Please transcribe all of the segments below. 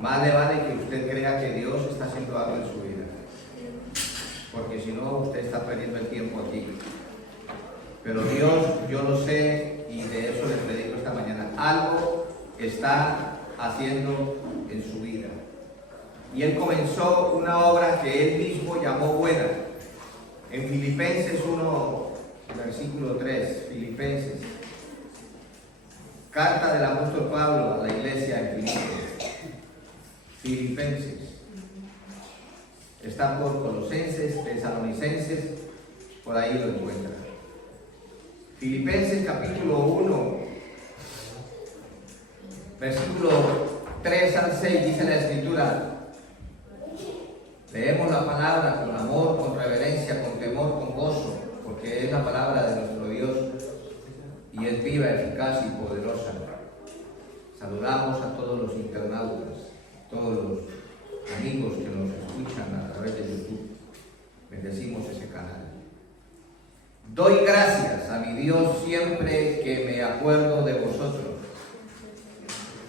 más le vale que usted crea que Dios está haciendo algo en su vida. Porque si no, usted está perdiendo el tiempo aquí. Pero Dios, yo lo sé, y de eso les predico esta mañana, algo está haciendo en su vida. Y Él comenzó una obra que Él mismo llamó buena. En Filipenses 1, versículo 3, Filipenses, carta del apóstol Pablo a la iglesia en Filipos. Filipenses. Está por Colosenses, Tesalonicenses, por ahí lo encuentra. Filipenses capítulo 1, versículo 3 al 6, dice la Escritura. Leemos la palabra con amor, con reverencia, con temor, con gozo, porque es la palabra de nuestro Dios y es viva, eficaz y poderosa. Saludamos a todos los internautas, todos los amigos que nos escuchan a través de YouTube. Bendecimos ese canal. Doy gracias a mi Dios siempre que me acuerdo de vosotros.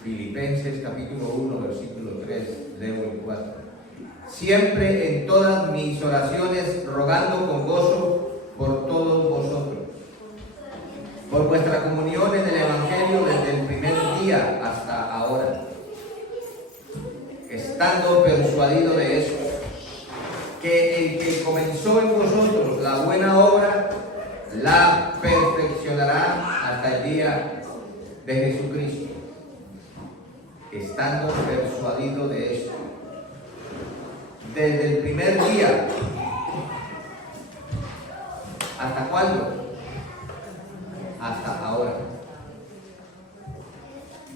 Filipenses capítulo 1, versículo 3, leo el 4. Siempre en todas mis oraciones rogando con gozo por todos vosotros, por vuestra comunión en el Evangelio desde el primer día hasta ahora, estando persuadido de esto, que el que comenzó en vosotros la buena obra la perfeccionará hasta el día de Jesucristo, estando persuadido de esto. Desde el primer día, ¿hasta cuándo? Hasta ahora.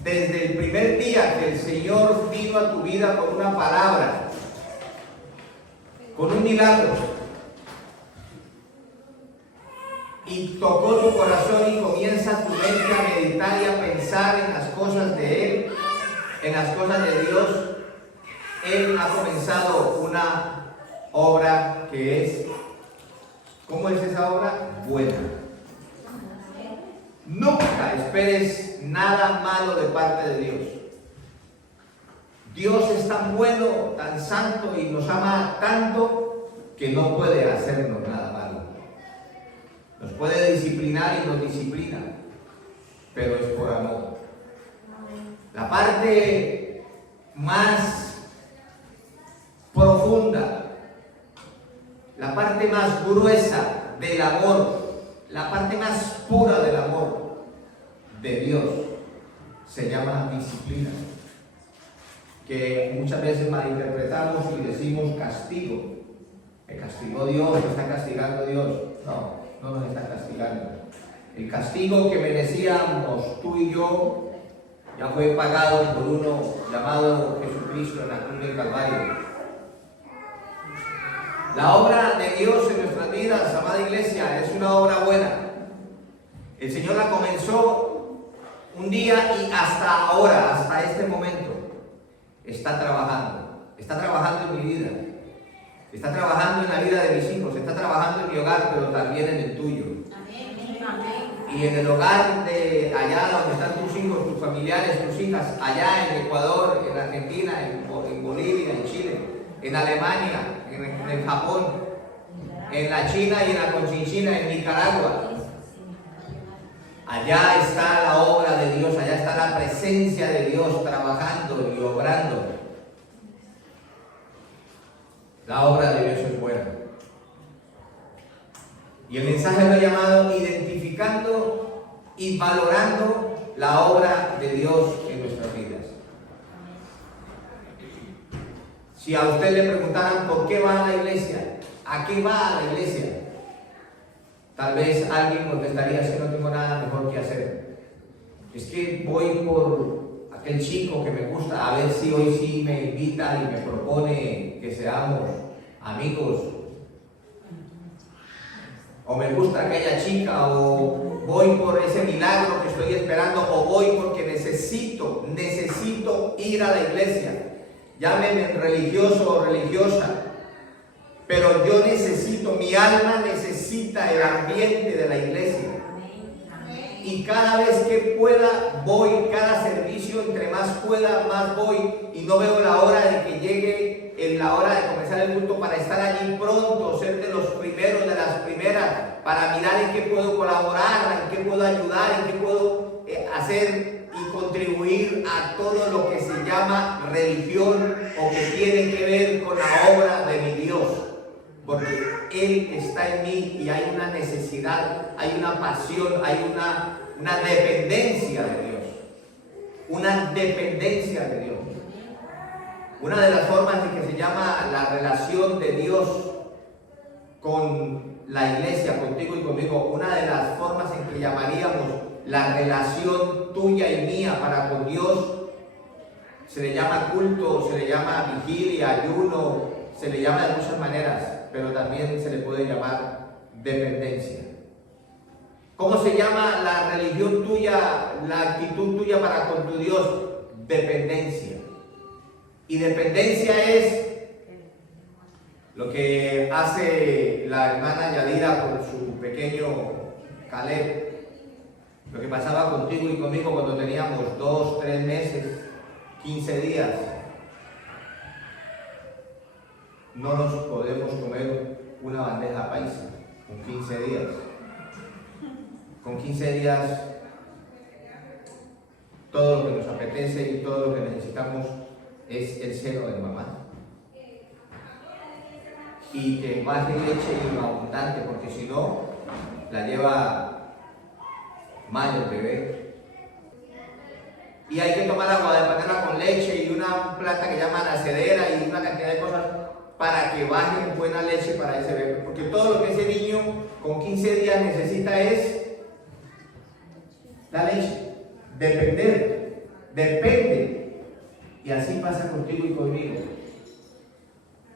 Desde el primer día que el Señor vino a tu vida con una palabra, con un milagro, y tocó tu corazón y comienza tu mente a meditar y a pensar en las cosas de Él, en las cosas de Dios, Él ha comenzado una obra que es, ¿cómo es esa obra? Buena. Nunca esperes nada malo de parte de Dios. Dios es tan bueno, tan santo y nos ama tanto que no puede hacernos nada malo. Nos puede disciplinar y nos disciplina, pero es por amor. La parte más profunda, la parte más gruesa del amor, la parte más pura del amor de Dios se llama disciplina, que muchas veces malinterpretamos y decimos castigo. Me castigó Dios, me está castigando Dios. No, no nos está castigando. El castigo que merecíamos tú y yo ya fue pagado por uno llamado Jesucristo en la cruz del Calvario. La obra de Dios en nuestras vidas, amada iglesia, es una obra buena. El Señor la comenzó un día y hasta ahora, hasta este momento, está trabajando. Está trabajando en mi vida. Está trabajando en la vida de mis hijos. Está trabajando en mi hogar, pero también en el tuyo. Y en el hogar de allá donde están tus hijos, tus familiares, tus hijas, allá en Ecuador, en Argentina, en Bolivia, en Chile, en Alemania, en Japón, en la China y en la Conchinchina, en Nicaragua. Allá está la obra de Dios, allá está la presencia de Dios trabajando y obrando. La obra de Dios es buena. Y el mensaje lo ha llamado identificando y valorando la obra de Dios en nuestras vidas. Si a usted le preguntaran por qué va a la iglesia, ¿a qué va a la iglesia? Tal vez alguien contestaría: si no tengo nada mejor que hacer. Es que voy por aquel chico que me gusta, a ver si hoy sí me invita y me propone que seamos amigos. O me gusta aquella chica, o voy por ese milagro que estoy esperando, o voy porque necesito ir a la iglesia. Llámeme religioso o religiosa, pero yo necesito, mi alma necesita el ambiente de la iglesia. y cada vez que pueda voy, cada servicio entre más pueda, más voy, y no veo la hora de que llegue en la hora de comenzar el culto para estar allí pronto, ser de los primeros, de las primeras, para mirar en qué puedo colaborar, en qué puedo ayudar, en qué puedo hacer y contribuir a todo lo que se llama religión o que tiene que ver con la obra de mi Dios, porque Él está en mí y hay una necesidad, hay una pasión, hay una dependencia de Dios, una dependencia de Dios. Una de las formas en que se llama la relación de Dios con la iglesia, contigo y conmigo, una de las formas en que llamaríamos la relación tuya y mía para con Dios, se le llama culto, se le llama vigilia, ayuno, se le llama de muchas maneras, pero también se le puede llamar dependencia. ¿Cómo se llama la religión tuya, la actitud tuya para con tu Dios? Dependencia. Y dependencia es lo que hace la hermana Yadira con su pequeño Caleb, lo que pasaba contigo y conmigo cuando teníamos 2, 3 meses, 15 días. No nos podemos comer una bandeja paisa con 15 días. Con 15 días, todo lo que nos apetece y todo lo que necesitamos es el seno de mamá. Y que baje leche y abundante, porque si no, la lleva mal el bebé. Y hay que tomar agua de panela con leche y una planta que llaman acedera y una cantidad de cosas para que baje buena leche para ese bebé. Porque todo lo que ese niño con 15 días necesita es la leche. Depende. Y así pasa contigo y conmigo.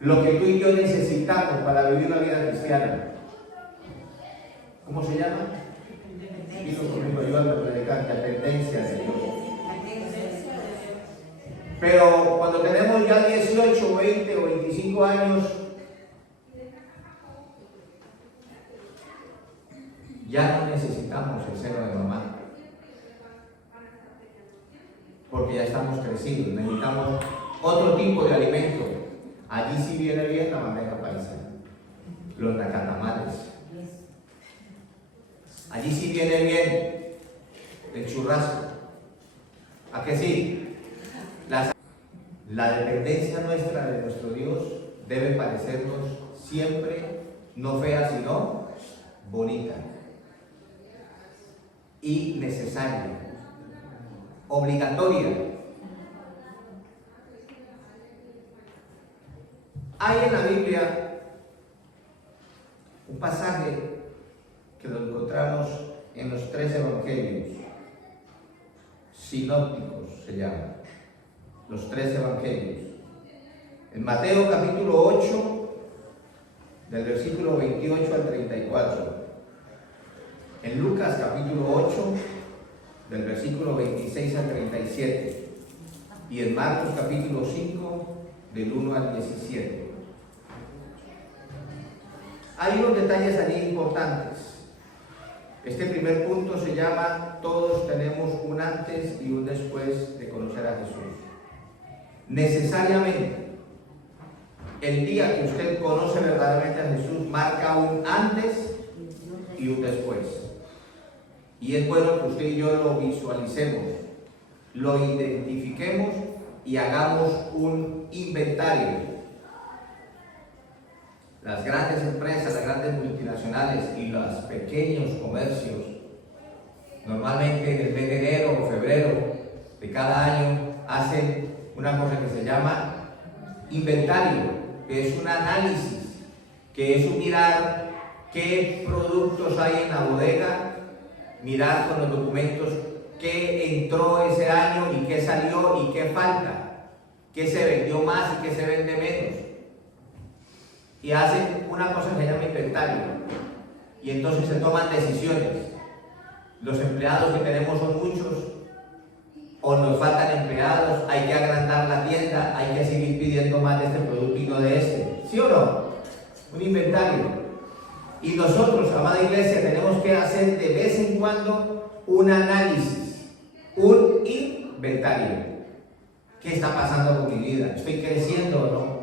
Lo que tú y yo necesitamos para vivir una vida cristiana. ¿Cómo se llama? Digo conmigo, ayúdame a predicar, dependencia de Dios. Pero cuando tenemos ya 18, 20 o 25 años, ya no necesitamos el seno de mamá. Porque ya estamos crecidos, necesitamos otro tipo de alimento. Allí sí viene bien la bandeja paisa, los nacatamales. Allí sí viene bien el churrasco. ¿A qué sí? La dependencia nuestra de nuestro Dios debe parecernos siempre no fea, sino bonita y necesaria, obligatoria. Hay en la Biblia un pasaje que lo encontramos en los 3 evangelios sinópticos, se llaman los 3 evangelios. En Mateo capítulo 8, del versículo 28 al 34. En Lucas capítulo 8, del versículo 26 al 37. Y en Marcos capítulo 5, del 1 al 17. Hay unos detalles allí importantes. Este primer punto se llama: todos tenemos un antes y un después de conocer a Jesús. Necesariamente, el día que usted conoce verdaderamente a Jesús marca un antes y un después. Y es bueno que usted y yo lo visualicemos, lo identifiquemos y hagamos un inventario. Las grandes empresas, las grandes multinacionales y los pequeños comercios, normalmente en el mes de enero o febrero de cada año, hacen una cosa que se llama inventario, que es un análisis, que es un mirar qué productos hay en la bodega, mirar con los documentos qué entró ese año y qué salió y qué falta, qué se vendió más y qué se vende menos. Y hacen una cosa que se llama inventario. Y entonces se toman decisiones. Los empleados que tenemos son muchos, o nos faltan empleados, hay que agrandar la tienda, hay que seguir pidiendo más de este producto y no de este. ¿Sí o no? Un inventario. Y nosotros, amada iglesia, tenemos que hacer de vez en cuando un análisis, un inventario. ¿Qué está pasando con mi vida? ¿Estoy creciendo o no?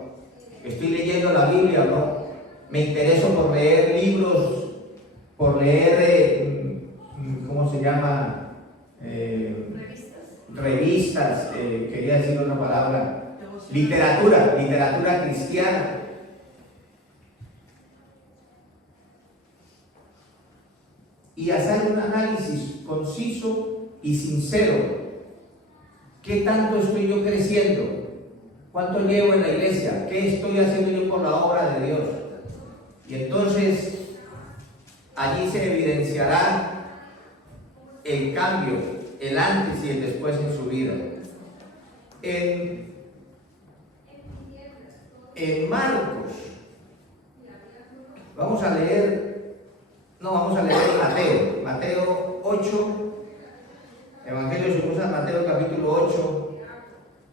¿Estoy leyendo la Biblia o no? ¿Me intereso por leer libros, por leer, ¿cómo se llama? Revistas, quería decir otra palabra, literatura cristiana. Y hacer un análisis conciso y sincero. ¿Qué tanto estoy yo creciendo? ¿Cuánto llevo en la iglesia? ¿Qué estoy haciendo yo por la obra de Dios? Y entonces allí se evidenciará el cambio, el antes y el después en su vida. En Marcos, vamos a leer Mateo 8, Evangelio según San Mateo capítulo 8,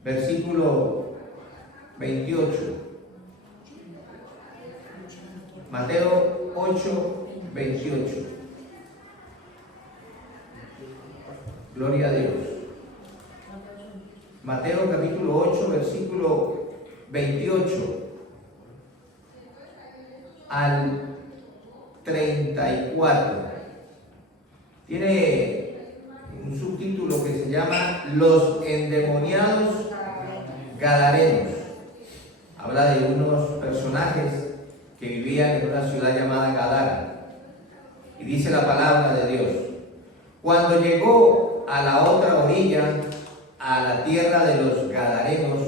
versículo 28. Mateo 8, 28. Gloria a Dios. Mateo capítulo 8, versículo 28 al 34. Tiene un subtítulo que se llama Los endemoniados gadarenos. Habla de unos personajes que vivían en una ciudad llamada Gadara. Y dice la palabra de Dios: cuando llegó a la otra orilla, a la tierra de los gadarenos,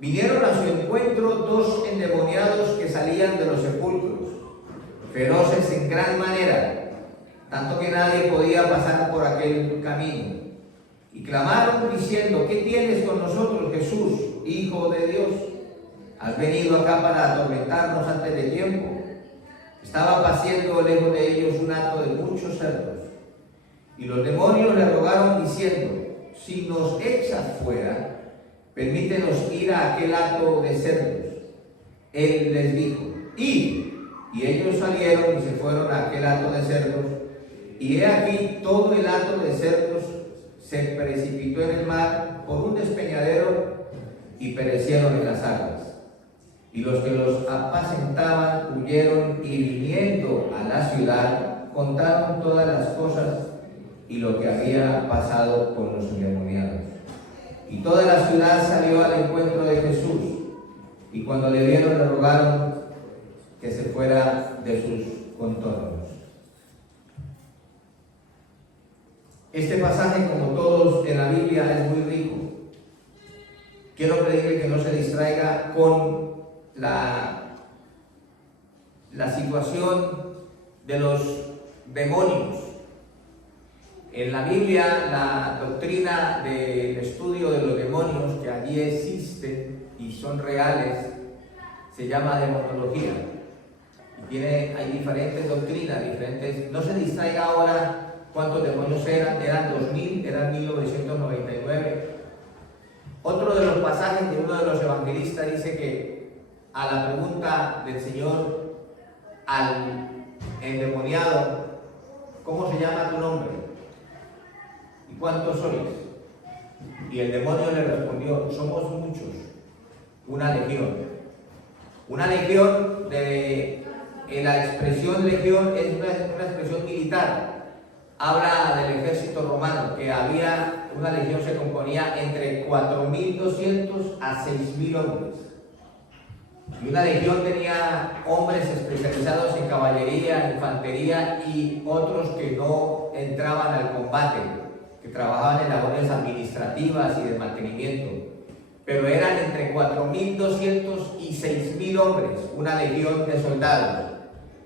vinieron a su encuentro dos endemoniados que salían de los sepulcros, feroces en gran manera, tanto que nadie podía pasar por aquel camino. Y clamaron diciendo: ¿qué tienes con nosotros, Jesús, Hijo de Dios? ¿Has venido acá para atormentarnos antes de tiempo? Estaba paciendo lejos de ellos un hato de muchos cerdos. Y los demonios le rogaron diciendo: si nos echas fuera, permítenos ir a aquel hato de cerdos. Él les dijo: id. Y ellos salieron y se fueron a aquel hato de cerdos. Y he aquí todo el hato de cerdos se precipitó en el mar por un despeñadero y perecieron en las aguas. Y los que los apacentaban huyeron y viniendo a la ciudad contaron todas las cosas y lo que había pasado con los endemoniados. Y toda la ciudad salió al encuentro de Jesús, y cuando le vieron le rogaron que se fuera de sus contornos. Este pasaje, como todos en la Biblia, es muy rico. Quiero pedirle que no se distraiga con la situación de los demonios. En la Biblia, la doctrina del estudio de los demonios que allí existen y son reales se llama demonología. Y hay diferentes doctrinas, diferentes. No se distraiga ahora cuántos demonios eran 2000, eran 1999. Otro de los pasajes de uno de los evangelistas dice que a la pregunta del Señor al endemoniado: ¿cómo se llama tu nombre? ¿Y cuántos sois? Y el demonio le respondió: somos muchos, una legión. Una legión, la expresión legión es una expresión militar. Habla del ejército romano, que había una legión, se componía entre 4.200 a 6.000 hombres. Y una legión tenía hombres especializados en caballería, infantería y otros que no entraban al combate, que trabajaban en labores administrativas y de mantenimiento. Pero eran entre 4.200 y 6.000 hombres, una legión de soldados.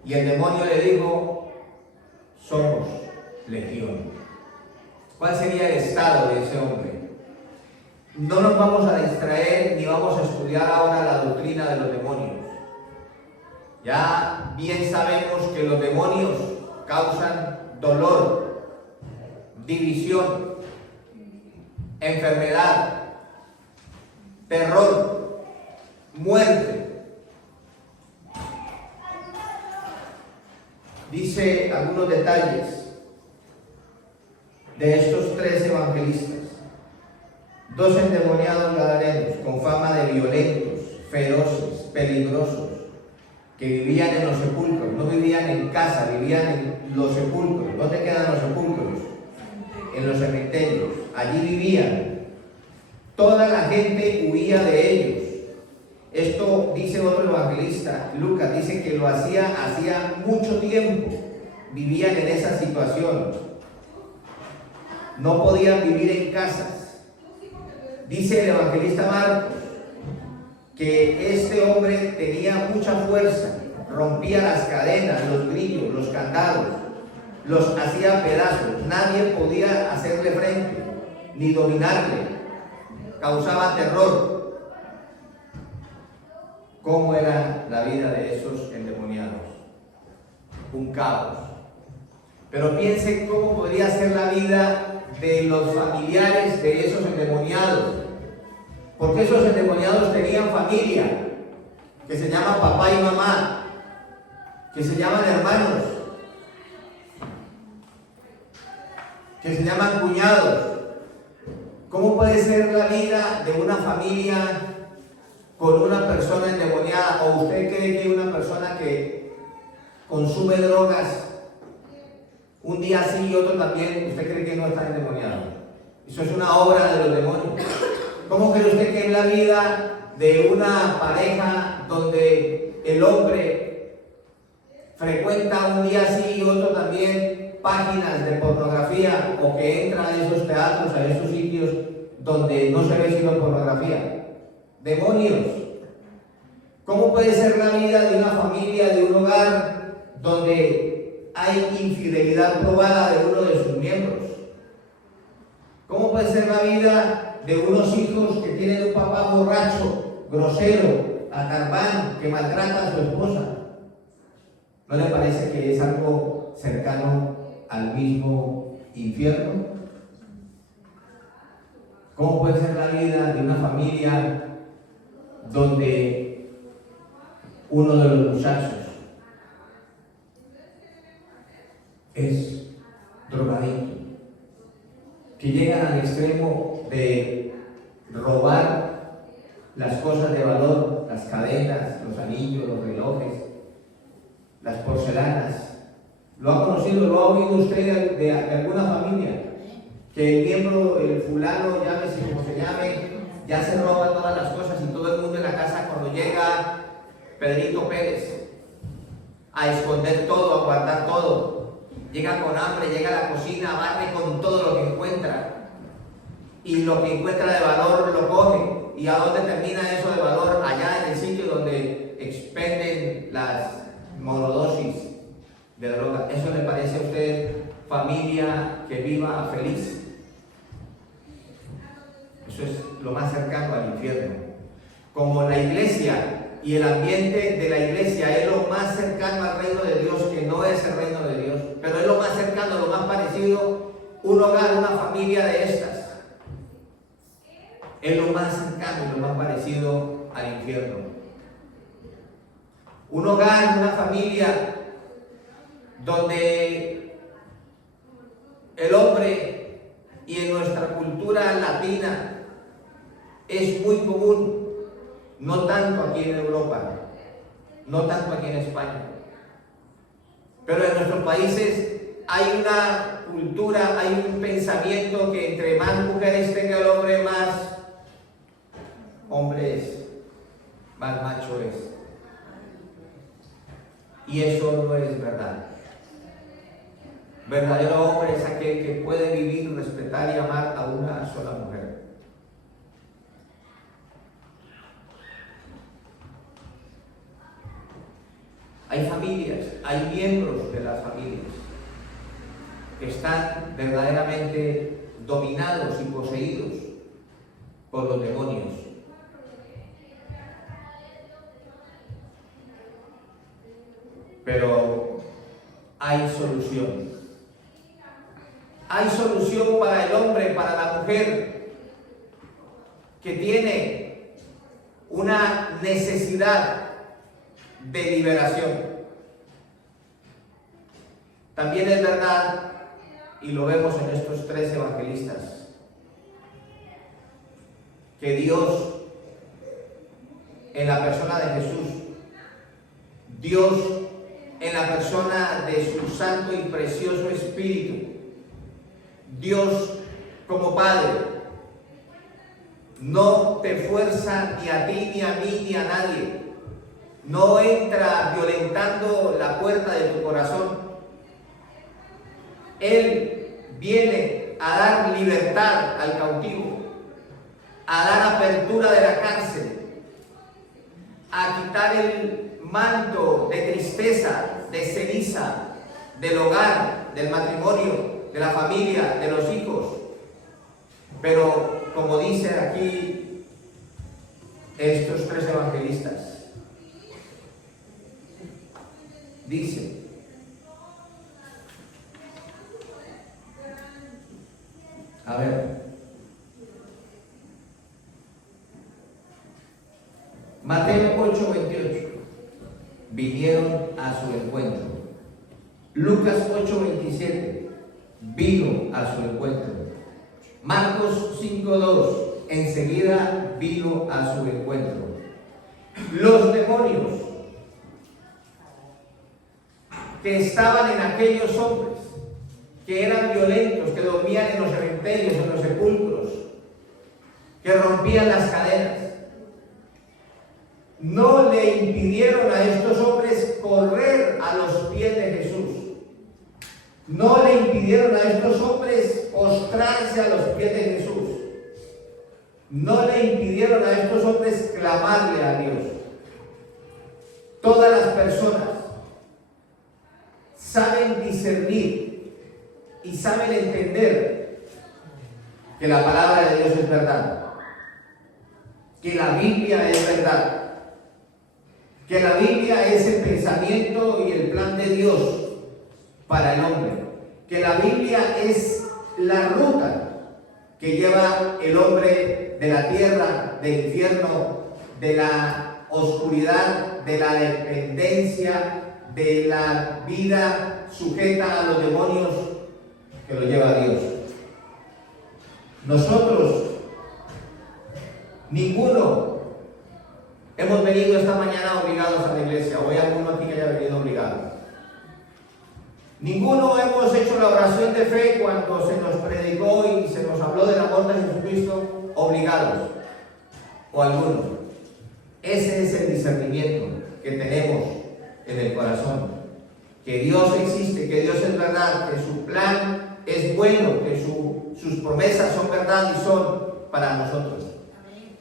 Y el demonio le dijo: somos legión. ¿Cuál sería el estado de ese hombre? No nos vamos a distraer ni vamos a estudiar ahora la doctrina de los demonios. Ya bien sabemos que los demonios causan dolor, división, enfermedad, terror, muerte. Dice algunos detalles. de estos 3 evangelistas. 2 endemoniados gadarenos con fama de violentos, feroces, peligrosos, que vivían en los sepulcros, no vivían en casa, vivían en los sepulcros. ¿Dónde quedan los sepulcros? En los cementerios. Allí vivían. Toda la gente huía de ellos. Esto dice otro evangelista, Lucas, dice que lo hacía mucho tiempo. Vivían en esa situación. No podían vivir en casas. Dice el evangelista Marcos que este hombre tenía mucha fuerza, rompía las cadenas, los grillos, los candados, los hacía pedazos. Nadie podía hacerle frente, ni dominarle. Causaba terror. ¿Cómo era la vida de esos endemoniados? Un caos. Pero piensen cómo podría ser la vida de los familiares de esos endemoniados. Porque esos endemoniados tenían familia, que se llama papá y mamá, que se llaman hermanos, que se llaman cuñados. ¿Cómo puede ser la vida de una familia con una persona endemoniada? ¿O usted cree que una persona que consume drogas, un día sí y otro también, usted cree que no está endemoniado? Eso es una obra de los demonios. ¿Cómo cree usted que es la vida de una pareja donde el hombre frecuenta un día sí y otro también páginas de pornografía, o que entra a esos teatros, a esos sitios donde no se ve sino pornografía? Demonios. ¿Cómo puede ser la vida de una familia, de un hogar donde hay infidelidad probada de uno de sus miembros? ¿Cómo puede ser la vida de unos hijos que tienen un papá borracho, grosero, atarván, que maltrata a su esposa? ¿No le parece que es algo cercano al mismo infierno? ¿Cómo puede ser la vida de una familia donde uno de los muchachos es drogadicto, que llegan al extremo de robar las cosas de valor, las cadenas, los anillos, los relojes, las porcelanas? ¿Lo ha conocido, lo ha oído usted de alguna familia? Que el miembro, el fulano, llámese como se llame, ya se roba todas las cosas, y todo el mundo en la casa, cuando llega Pedrito Pérez a esconder todo, a guardar todo, llega con hambre, llega a la cocina, barre con todo lo que encuentra, y lo que encuentra de valor lo coge. ¿Y a dónde termina eso de valor? Allá en el sitio donde expenden las monodosis de droga. ¿Eso le parece a usted familia que viva feliz? Eso es lo más cercano al infierno. Como la iglesia y el ambiente de la iglesia es lo más cercano al reino de Dios, que no es el reino de Dios, pero es lo más cercano, lo más parecido, un hogar, una familia de estas, es lo más cercano y lo más parecido al infierno. Un hogar, una familia donde el hombre, y en nuestra cultura latina es muy común, no tanto aquí en Europa, no tanto aquí en España, pero en nuestros países hay una cultura, hay un pensamiento que entre más mujeres tenga el hombre, más hombre es, más macho es. Y eso no es verdad. Verdadero hombre es aquel que puede vivir, respetar y amar a una sola mujer. Hay familias, hay miembros de las familias que están verdaderamente dominados y poseídos por los demonios. Pero hay solución. Hay solución para el hombre, para la mujer que tiene una necesidad de liberación. También es verdad y lo vemos en estos 3 evangelistas, que Dios, en la persona de Jesús, Dios en la persona de su Santo y Precioso Espíritu, Dios como Padre, no te fuerza ni a ti, ni a mí, ni a nadie. No entra violentando la puerta de tu corazón. Él viene a dar libertad al cautivo, a dar apertura de la cárcel, a quitar el manto de tristeza, de ceniza, del hogar, del matrimonio, de la familia, de los hijos. Pero como dice aquí estos 3 evangelistas, dice: a ver, Mateo 8:28, vinieron a su encuentro. Lucas 8:27, vino a su encuentro. Marcos 5:2, enseguida vino a su encuentro. Los demonios que estaban en aquellos hombres, que eran violentos, que dormían en los cementerios, en los sepulcros, que rompían las cadenas, no le impidieron a estos hombres correr a los pies de Jesús. No le impidieron a estos hombres postrarse a los pies de Jesús. No le impidieron a estos hombres clamarle a Dios. Todas las personas saben discernir y saben entender que la palabra de Dios es verdad, que la Biblia es verdad, que la Biblia es el pensamiento y el plan de Dios para el hombre, que la Biblia es la ruta que lleva el hombre de la tierra, del infierno, de la oscuridad, de la dependencia, de la vida sujeta a los demonios, que lo lleva a Dios. Nosotros, ninguno, hemos venido esta mañana obligados a la iglesia, o hay alguno aquí que haya venido obligado. Ninguno hemos hecho la oración de fe cuando se nos predicó y se nos habló del amor de Jesucristo obligados, o algunos. Ese es el discernimiento que tenemos en el corazón, que Dios existe, que Dios es verdad, que su plan es bueno, que sus promesas son verdad y son para nosotros.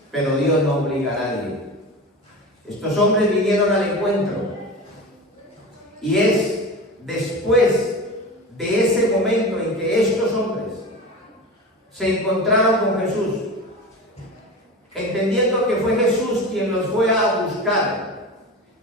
Pero Dios no obliga a nadie. Estos hombres vinieron al encuentro, y es después de ese momento en que estos hombres se encontraron con Jesús, entendiendo que fue Jesús quien los fue a buscar,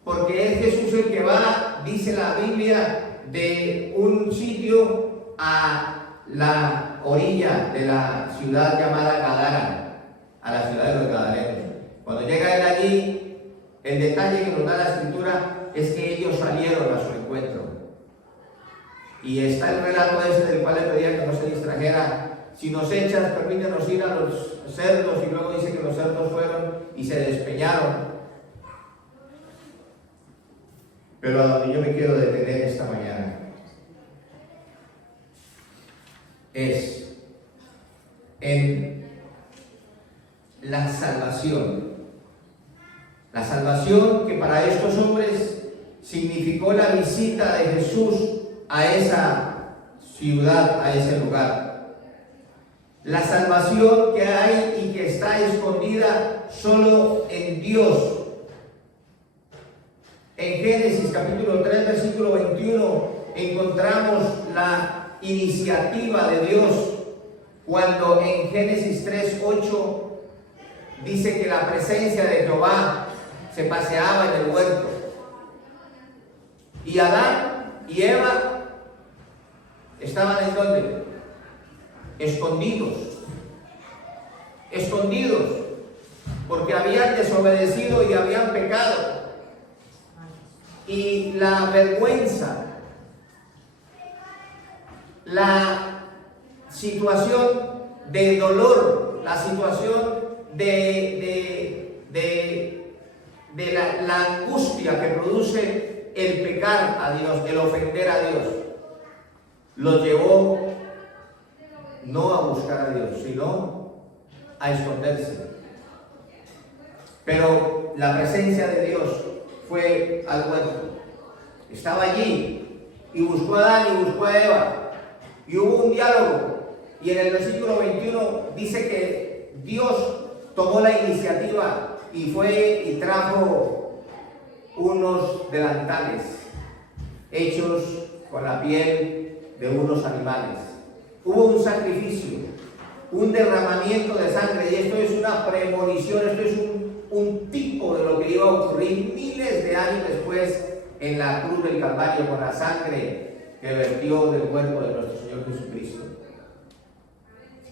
porque es Jesús el que va, dice la Biblia, de un sitio a la orilla de la ciudad llamada Gadara, a la ciudad de los Gadarenos. Cuando llega él allí, el detalle que nos da la Escritura es que ellos salieron a su encuentro. Y está el relato este del cual le pedía que no se distrajera: si nos echas, permítenos ir a los cerdos. Y luego dice que los cerdos fueron y se despeñaron. Pero a donde yo me quiero detener esta mañana es en la salvación. La salvación que para estos hombres significó la visita de Jesús a esa ciudad, a ese lugar. La salvación que hay y que está escondida solo en Dios. En Génesis capítulo 3, versículo 21, encontramos la iniciativa de Dios, cuando en Génesis 3, 8 dice que la presencia de Jehová se paseaba en el huerto. Y Adán y Eva estaban ¿en dónde? Escondidos, porque habían desobedecido y habían pecado. Y la vergüenza, la situación de dolor, la situación de la angustia que produce el pecar a Dios, el ofender a Dios, lo llevó no a buscar a Dios, sino a esconderse. Pero la presencia de Dios fue al huerto. Estaba allí y buscó a Adán y buscó a Eva. Y hubo un diálogo. Y en el versículo 21 dice que Dios tomó la iniciativa y fue y trajo unos delantales hechos con la piel de unos animales. Hubo un sacrificio, un derramamiento de sangre, y esto es una premonición, esto es un tipo de lo que iba a ocurrir miles de años después en la cruz del Calvario, con la sangre que vertió del cuerpo de nuestro Señor Jesucristo.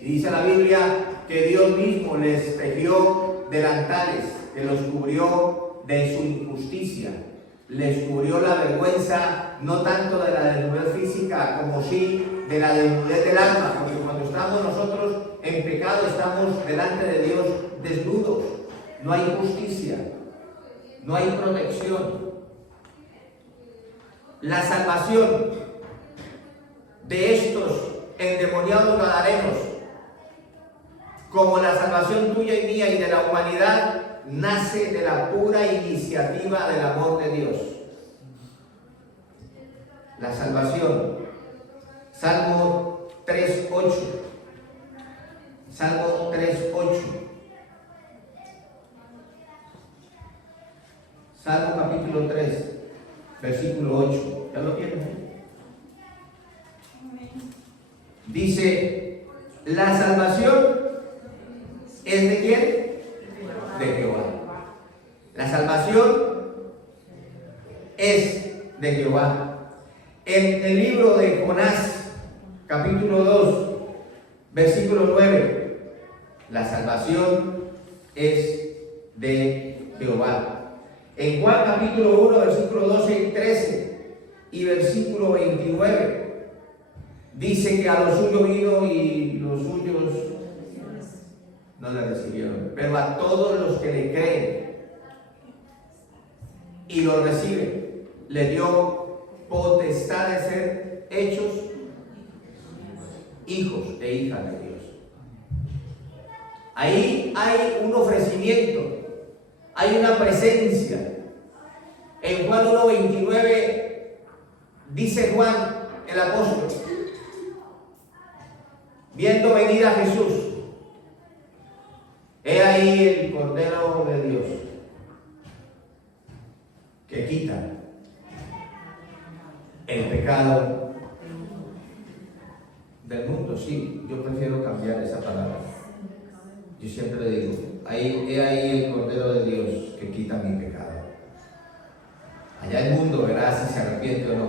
Y dice la Biblia que Dios mismo les tejió delantales, que los cubrió de su injusticia, les cubrió la vergüenza, no tanto de la desnudez física, como sí de la desnudez del alma, porque cuando estamos nosotros en pecado estamos delante de Dios desnudos, no hay justicia, no hay protección. La salvación de estos endemoniados gadarenos, como la salvación tuya y mía y de la humanidad, nace de la pura iniciativa del amor de Dios. La salvación, Salmo 3:8, Salmo 3:8, Salmo capítulo 3, versículo 8. ¿Ya lo tienen? Dice, la salvación ¿es de quién? De Jehová. La salvación es de Jehová. En el libro de Jonás, capítulo 2, versículo 9, la salvación es de Jehová. En Juan capítulo 1, versículo 12 y 13 y versículo 29, dice que a los suyos vino y los suyos no le recibieron, pero a todos los que le creen y lo reciben, le dio potestad de ser hechos hijos e hijas de Dios. Ahí hay un ofrecimiento, hay una presencia. En Juan 1:29 dice Juan el apóstol, viendo venir a Jesús, he ahí el Cordero de Dios que quita el pecado del mundo. Sí, yo prefiero cambiar esa palabra. Yo siempre le digo, he ahí el Cordero de Dios que quita mi pecado. Allá el mundo verá si se arrepiente o no.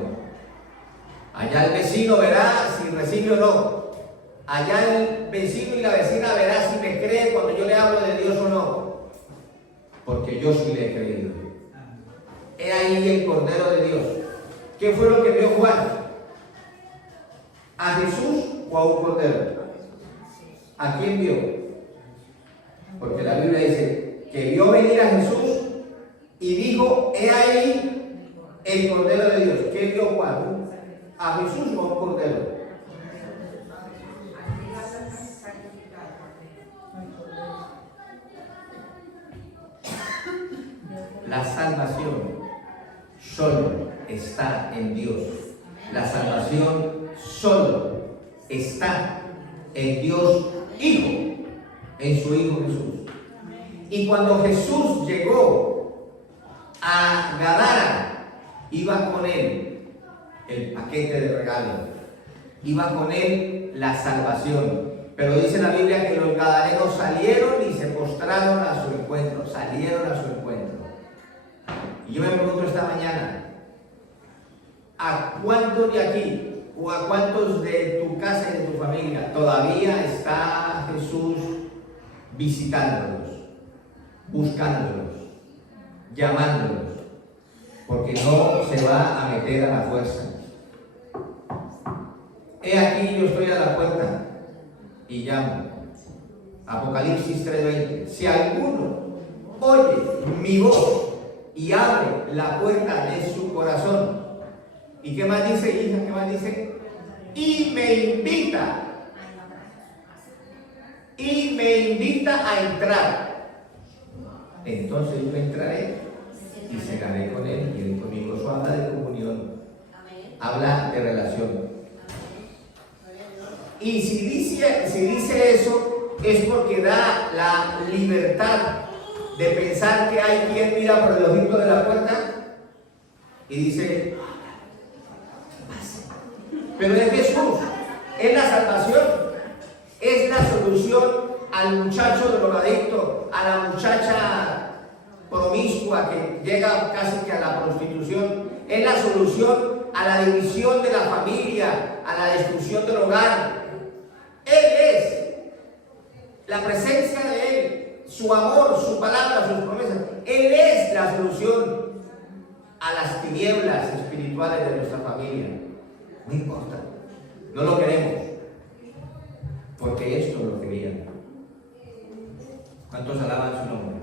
Allá el vecino verá si recibe o no. Allá el vecino y la vecina verá si me cree cuando yo le hablo de Dios o no. Porque yo sí le he creído. He ahí el Cordero de Dios. ¿Qué fue lo que vio Juan? ¿A Jesús o a un cordero? ¿A quién vio? Porque la Biblia dice que vio venir a Jesús y dijo, he ahí el Cordero de Dios. ¿Qué vio Juan? ¿A Jesús o a un cordero? La salvación solo está en Dios. La salvación solo está en Dios Hijo, en su Hijo Jesús. Y cuando Jesús llegó a Gadara, iba con él el paquete de regalo, iba con él la salvación. Pero dice la Biblia que los gadarenos salieron y se postraron a su encuentro, salieron a su encuentro. Y yo me pregunto esta mañana, ¿a cuántos de aquí o a cuántos de tu casa y de tu familia todavía está Jesús visitándolos, buscándolos, llamándolos? Porque no se va a meter a la fuerza. He aquí, yo estoy a la puerta y llamo. Apocalipsis 3:20. Si alguno oye mi voz y abre la puerta de su corazón. ¿Y qué más dice, hija? ¿Qué más dice? Y me invita. Y me invita a entrar. Entonces yo entraré y cenaré con él y él conmigo. Eso habla de comunión. Habla de relación. Y si dice eso, es porque da la libertad de pensar que hay quien mira por el ojito de la puerta y dice, pero es Jesús, es la salvación, es la solución al muchacho drogadicto, a la muchacha promiscua que llega casi que a la prostitución, es la solución a la división de la familia, a la destrucción del hogar. Él es la presencia de Él, su amor, su palabra, sus promesas. Él es la solución a las tinieblas espirituales de nuestra familia. No importa, no lo queremos, porque esto lo querían. ¿Cuántos alaban su nombre?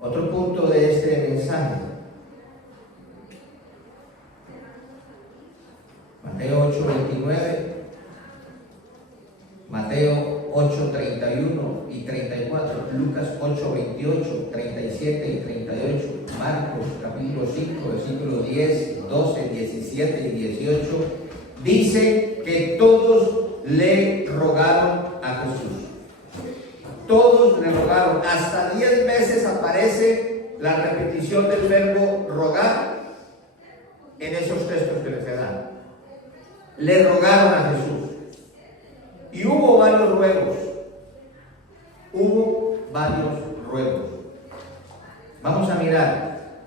Otro punto de este mensaje, Mateo 8:29, Mateo 8:31 y 34, Lucas 8:28, 37 y 38, Marcos capítulo 5, versículos 10, 12, 17 y 18, dice que todos le rogaron a Jesús. Todos le rogaron. Hasta 10 veces aparece la repetición del verbo rogar en esos textos que les he dado. Le rogaron a Jesús. Y hubo varios ruegos. Hubo varios ruegos. Vamos a mirar.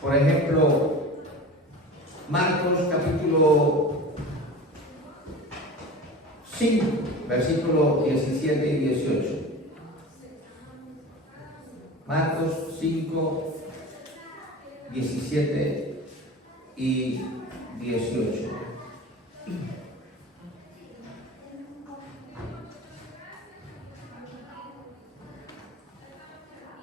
Por ejemplo, Marcos capítulo 5, versículos 17 y 18. Marcos 5, 17 y 18.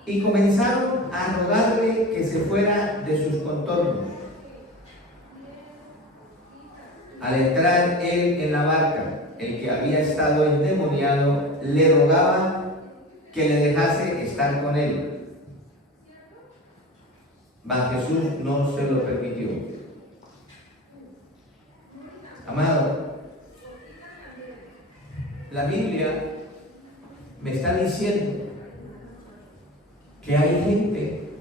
Y comenzaron a rogarle que se fuera de sus contornos. Al entrar él en la barca, el que había estado endemoniado le rogaba que le dejase estar con él. Mas Jesús no se lo permitió. Amado, la Biblia me está diciendo que hay gente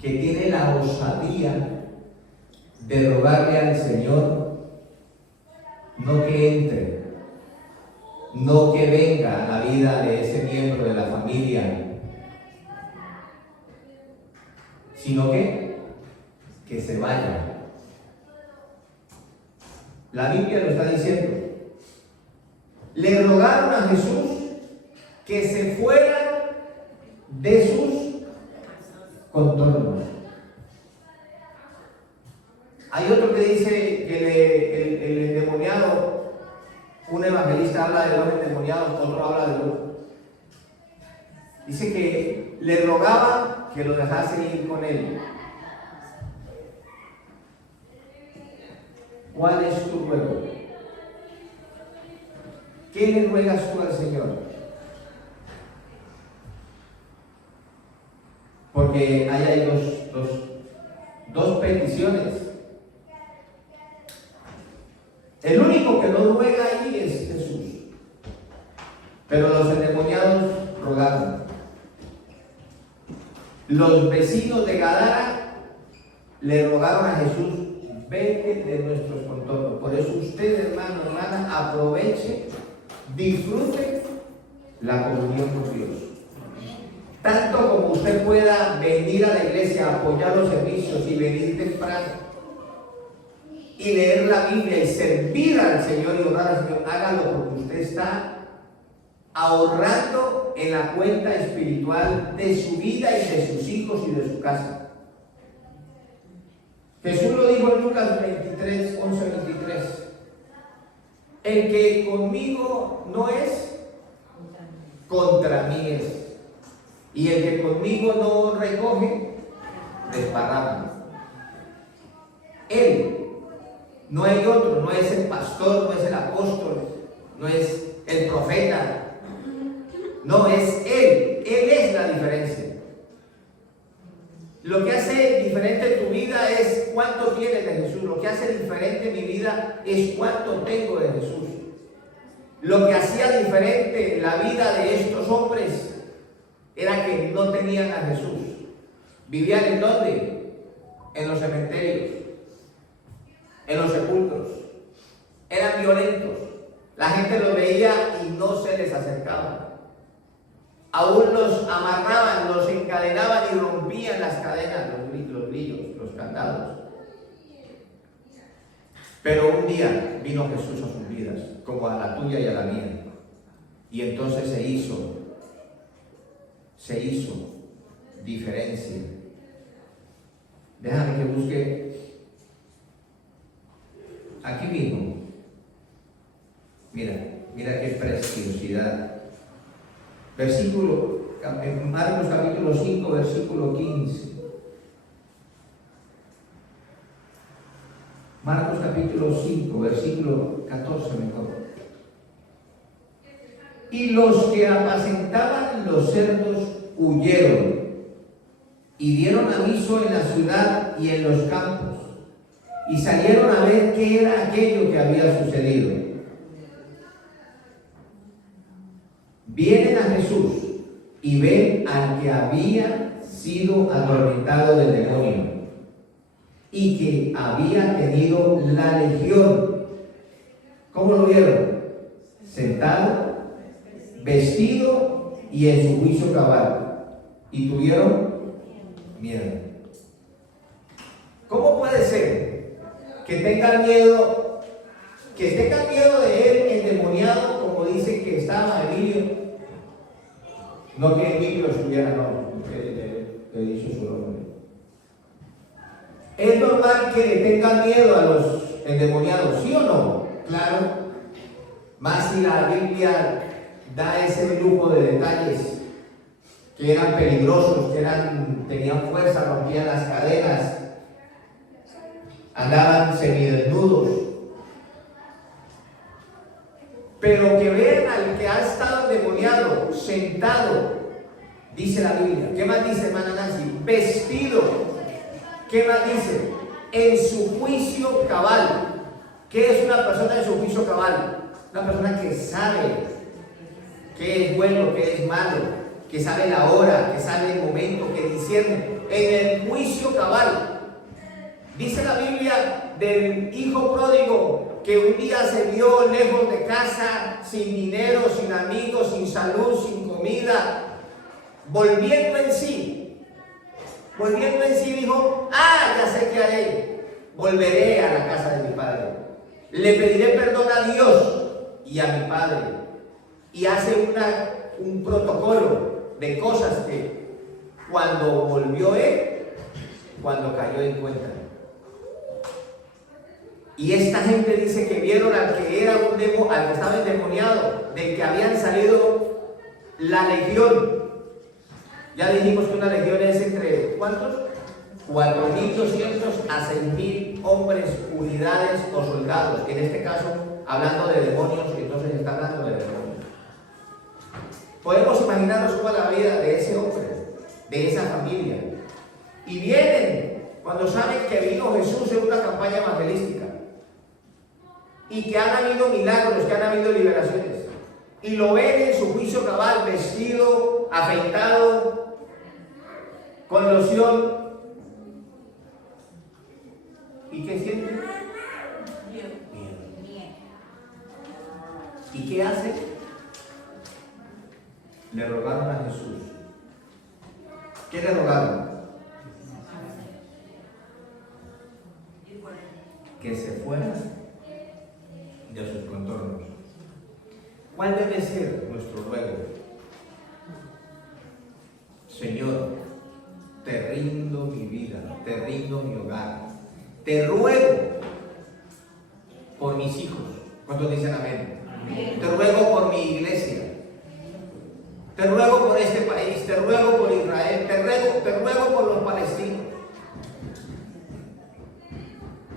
que tiene la osadía de rogarle al Señor no que entre, no que venga a la vida de ese miembro de la familia, sino que se vaya. La Biblia lo está diciendo. Le rogaron a Jesús que se fuera de sus contornos. Hay otro que dice que el endemoniado, un evangelista habla de los endemoniados, otro habla de los. Dice que le rogaba que lo dejase ir con él. ¿Cuál es tu ruego? ¿Qué le ruegas tú al Señor? Porque ahí hay dos peticiones. El único que no ruega ahí es Jesús. Pero los endemoniados rogaron. Los vecinos de Gadara le rogaron a Jesús: vete de nuestros contornos. Por eso usted, hermano, hermana, aproveche, disfrute la comunión con Dios. Tanto como usted pueda venir a la iglesia, apoyar los servicios y venir temprano y leer la Biblia y servir al Señor y orar al Señor, hágalo, porque usted está ahorrando en la cuenta espiritual de su vida y de sus hijos y de su casa. Jesús lo dijo en Lucas 23, 11, 23. El que conmigo no es, contra mí es. Y el que conmigo no recoge, desparrama. Él, no hay otro, no es el pastor, no es el apóstol, no es el profeta, no, es Él es la diferencia. Lo que hace diferente tu vida es cuánto tienes de Jesús, lo que hace diferente mi vida es cuánto tengo de Jesús. Lo que hacía diferente la vida de estos hombres era que no tenían a Jesús. ¿Vivían en dónde? En los cementerios, en los sepulcros. Eran violentos. La gente los veía y no se les acercaba. Aún los amarraban, los encadenaban y rompían las cadenas, los grillos, los candados. Pero un día vino Jesús a sus vidas, como a la tuya y a la mía. Y entonces se hizo diferencia. Déjame que busque aquí mismo. Mira qué preciosidad. Versículo, en Marcos capítulo 5, versículo 15. Marcos capítulo 5, versículo 14 mejor. Y los que apacentaban los cerdos huyeron y dieron aviso en la ciudad y en los campos y salieron a ver qué era aquello que había sucedido. Vienen a Jesús y ven al que había sido atormentado del demonio y que había tenido la legión. ¿Cómo lo vieron? Sentado, vestido y en su juicio cabal. ¿Y tuvieron miedo? ¿Cómo puede ser que tengan miedo, de él endemoniado, como dice que estaba Emilio? No que Emilio estuviera, no, le dicho su nombre. ¿Es normal que tengan miedo a los endemoniados, sí o no? Claro. Más si la Biblia da ese lujo de detalles, que eran peligrosos, que tenían fuerza, rompían las cadenas, andaban semidesnudos. Pero que vean al que ha estado endemoniado, sentado, dice la Biblia. ¿Qué más dice, hermana Nancy? Vestido. ¿Qué más dice? En su juicio cabal. ¿Qué es una persona en su juicio cabal? Una persona que sabe qué es bueno, qué es malo, que sabe la hora, que sabe el momento, que discierne. En el juicio cabal. Dice la Biblia del hijo pródigo que un día se vio lejos de casa, sin dinero, sin amigos, sin salud, sin comida, volviendo en sí, dijo: ya sé qué haré, volveré a la casa de mi padre, le pediré perdón a Dios y a mi padre. Y hace un protocolo de cosas que cuando volvió él, cuando cayó en cuenta. Y esta gente dice que vieron al que era al que estaba endemoniado, del que habían salido la legión. Ya dijimos que una legión es entre, ¿cuántos? 4.200 a 6.000 hombres, unidades o soldados. En este caso, hablando de demonios, entonces está hablando de demonios. Podemos imaginarnos cómo la vida de ese hombre, de esa familia. Y vienen cuando saben que vino Jesús en una campaña evangelística. Y que han habido milagros, que han habido liberaciones. Y lo ven en su juicio cabal, vestido, afeitado, con loción. ¿Y qué siente? Miedo. ¿Y qué hace? Le rogaron a Jesús. ¿Qué le rogaron? Que se fuera de sus contornos. ¿Cuál debe ser nuestro ruego? Señor, te rindo mi vida, te rindo mi hogar, te ruego por mis hijos. ¿Cuántos dicen amén? Amén. Te ruego por mi iglesia. Te ruego por este país. Te ruego por Israel. Te ruego por los palestinos.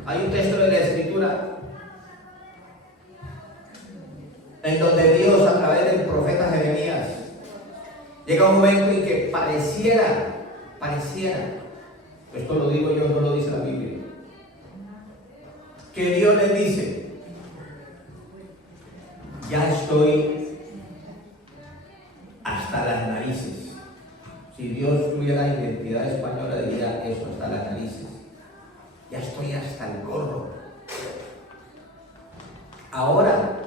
Hay un texto de la Escritura en donde Dios, a través del profeta Jeremías, llega un momento en que pareciera, esto lo digo yo, no lo dice la Biblia, que Dios les dice: ya estoy hasta las narices. Si Dios tuviera identidad española, diría eso, hasta las narices. Ya estoy hasta el gorro. Ahora,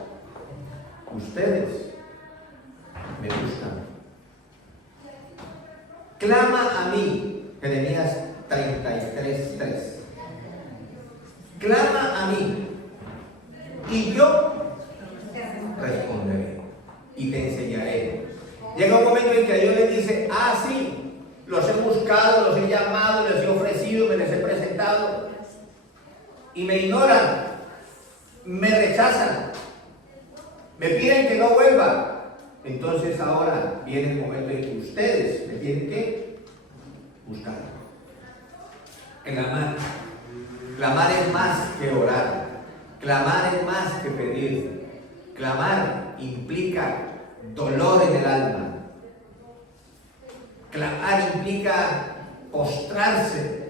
ustedes me buscan. Clama a mí, Jeremías 33:3. Clama a mí y yo responderé y te enseñaré. Llega un momento en que Dios les dice: sí, los he buscado, los he llamado, les he ofrecido, me les he presentado y me ignoran, me rechazan, me piden que no vuelva. Entonces ahora viene el momento en que ustedes me tienen que buscar. Clamar. Clamar es más que orar. Clamar es más que pedir. Clamar implica dolor en el alma. Clamar implica postrarse.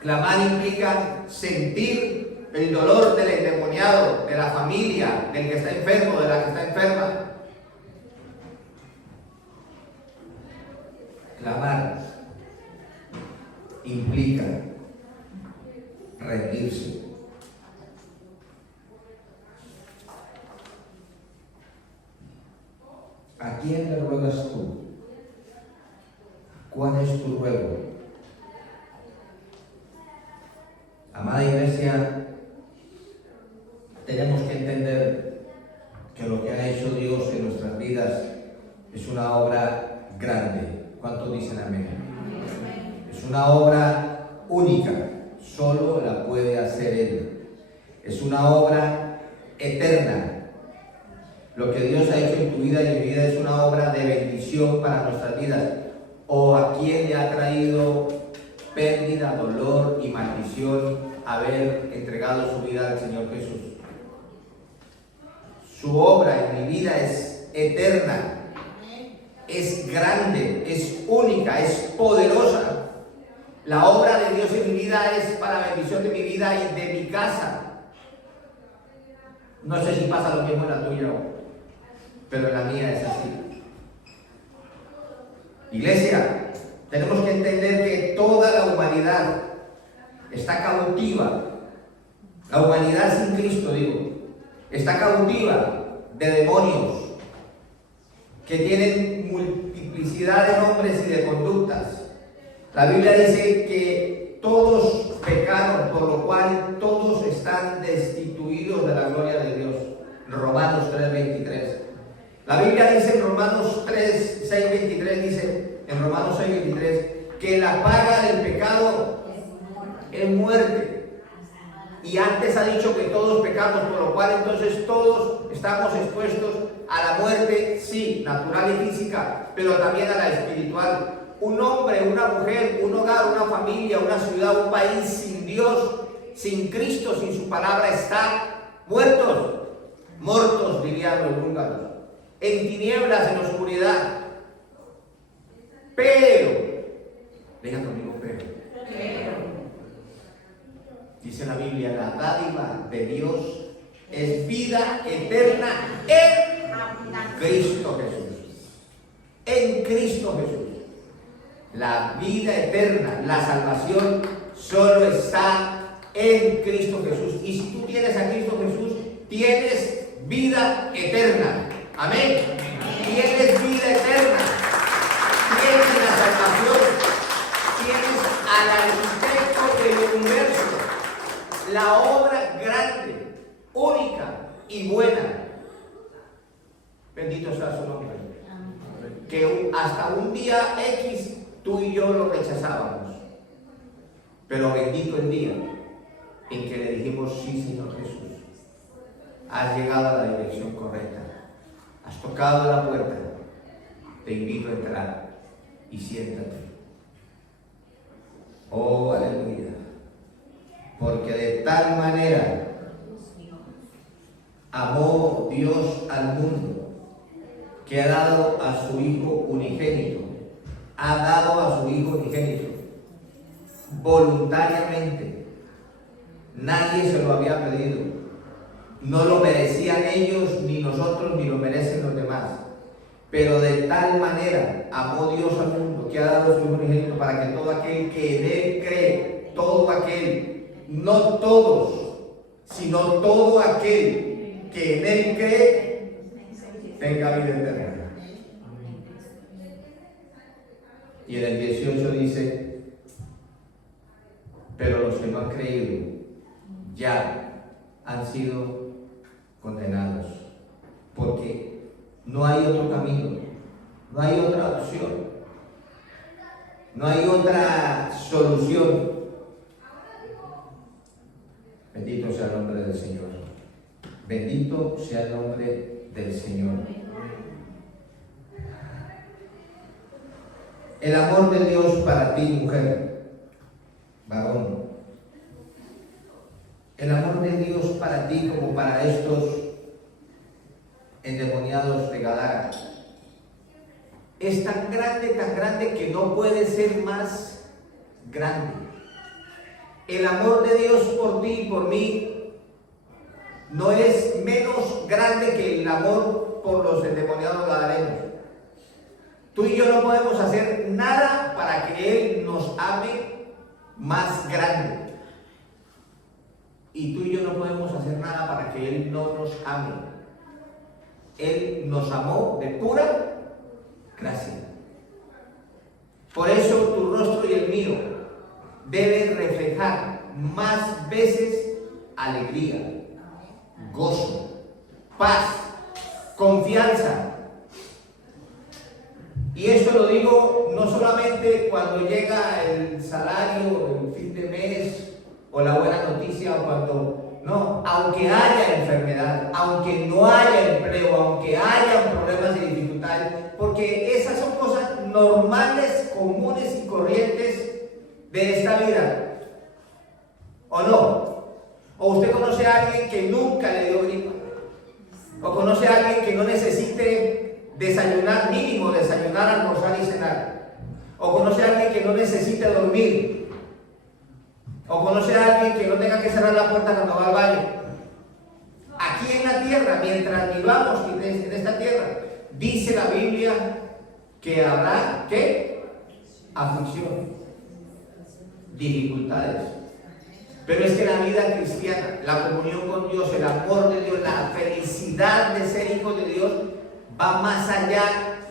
Clamar implica sentir el dolor del endemoniado, de la familia, del que está enfermo, de la que está enferma. Clamar implica rendirse. ¿A quién le ruegas tú? ¿Cuál es tu ruego? Amada iglesia, tenemos que entender que lo que ha hecho Dios en nuestras vidas es una obra grande. ¿Cuántos dicen amén? Es una obra única, solo la puede hacer Él. Es una obra eterna. Lo que Dios ha hecho en tu vida y en mi vida es una obra de bendición para nuestras vidas. ¿O a quién le ha traído pérdida, dolor y maldición haber entregado su vida al Señor Jesús? Su obra en mi vida es eterna, es grande, es única, es poderosa. La obra de Dios en mi vida es para bendición de mi vida y de mi casa. No sé si pasa lo mismo en la tuya, pero en la mía es así. Iglesia, tenemos que entender que toda la humanidad está cautiva. La humanidad sin Cristo, digo, está cautiva de demonios que tienen multiplicidad de nombres y de conductas. La Biblia dice que todos pecaron, por lo cual todos están destituidos de la gloria de Dios. Romanos 3:23. La Biblia dice en Romanos 6:23, dice en Romanos 6:23 que la paga del pecado es muerte. Y antes ha dicho que todos pecamos, por lo cual entonces todos estamos expuestos a la muerte, sí, natural y física, pero también a la espiritual. Un hombre, una mujer, un hogar, una familia, una ciudad, un país sin Dios, sin Cristo, sin su palabra, están muertos, dirían los húngaros, en tinieblas, en oscuridad. Pero, diga conmigo, pero. Dice la Biblia, la dádiva de Dios es vida eterna en Cristo Jesús. En Cristo Jesús. La vida eterna, la salvación, solo está en Cristo Jesús. Y si tú tienes a Cristo Jesús, tienes vida eterna. Amén. Tienes vida eterna. Tienes la salvación. Tienes al arquitecto del universo. La obra grande, única y buena. Bendito sea su nombre. Que hasta un día X tú y yo lo rechazábamos. Pero bendito el día en que le dijimos: sí, Señor Jesús, has llegado a la dirección correcta, has tocado la puerta, te invito a entrar y siéntate. Oh, aleluya. Porque de tal manera amó Dios al mundo, que ha dado a su Hijo unigénito, ha dado a su Hijo unigénito, voluntariamente. Nadie se lo había pedido. No lo merecían ellos, ni nosotros, ni lo merecen los demás. Pero de tal manera amó Dios al mundo, que ha dado a su Hijo unigénito, para que todo aquel que en Él cree, todo aquel, no todos, sino todo aquel que en Él cree, tenga vida eterna. Y en el 18 dice: pero los que no han creído ya han sido condenados, porque no hay otro camino, no hay otra opción, no hay otra solución. Bendito sea el nombre del Señor. Bendito sea el nombre del Señor. El amor de Dios para ti, mujer, varón. El amor de Dios para ti como para estos endemoniados de Gadara es tan grande que no puede ser más grande. El amor de Dios por ti y por mí no es menos grande que el amor por los endemoniados gadarenos. Tú y yo no podemos hacer nada para que Él nos ame más grande. Y tú y yo no podemos hacer nada para que Él no nos ame. Él nos amó de pura gracia. Por eso tu rostro y el mío deben reflejar más veces alegría, gozo, paz, confianza. Y esto lo digo no solamente cuando llega el salario, el fin de mes, o la buena noticia, o cuando, no, aunque haya enfermedad, aunque no haya empleo, aunque haya problemas y dificultades, porque esas son cosas normales, comunes y corrientes de esta vida, ¿o no? ¿O usted conoce a alguien que nunca le dio gripa? ¿O conoce a alguien que no necesite desayunar, mínimo desayunar, almorzar y cenar? ¿O conoce a alguien que no necesite dormir? ¿O conoce a alguien que no tenga que cerrar la puerta cuando va al baño? Aquí en la tierra, mientras vivamos en esta tierra, dice la Biblia que habrá, ¿qué? Aflicción, dificultades. Pero es que la vida cristiana, la comunión con Dios, el amor de Dios, la felicidad de ser hijo de Dios, va más allá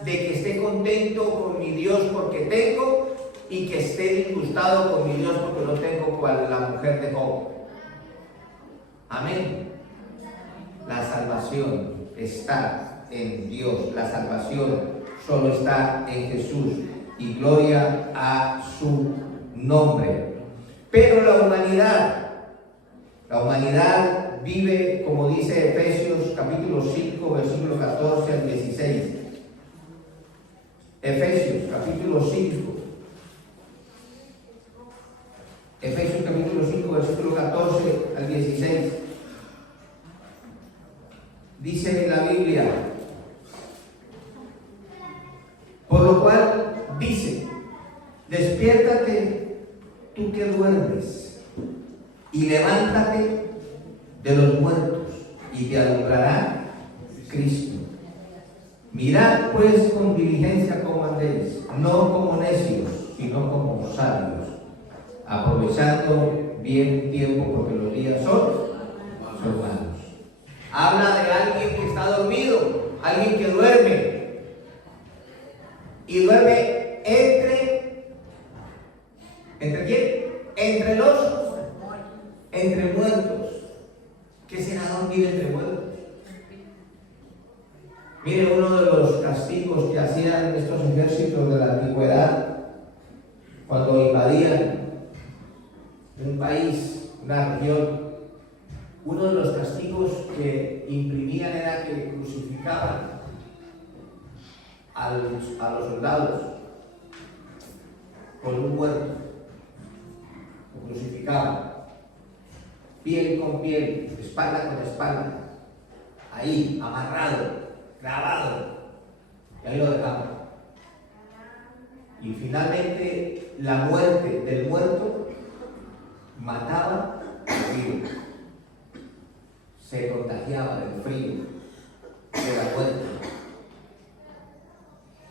de que esté contento con mi Dios porque tengo, y que esté disgustado con mi Dios porque no tengo, cual la mujer de Job. Amén. La salvación está en Dios. La salvación solo está en Jesús. Y gloria a su nombre. Pero la humanidad vive, como dice Efesios capítulo 5, versículo 14 al 16. Efesios capítulo 5. Efesios capítulo 5, versículo 14 al 16. Dice en la Biblia: por lo cual dice, despiértate tú que duermes, y levántate de los muertos, y te alumbrará Cristo. Mirad pues con diligencia cómo andéis, no como necios, sino como sabios, aprovechando bien el tiempo, porque los días son malos. Habla de alguien que está dormido, alguien que duerme, y duerme ¿entre quién? Entre muertos. ¿Qué será dormir entre muertos? Mire, uno de los castigos que hacían estos ejércitos de la antigüedad cuando invadían un país, una región, uno de los castigos que imprimían era que crucificaban a los soldados con un muerto, lo crucificaban, piel con piel, espalda con espalda, ahí, amarrado, clavado, y ahí lo dejaban. Y finalmente la muerte del muerto mataba el frío, se contagiaba del frío, de la muerte.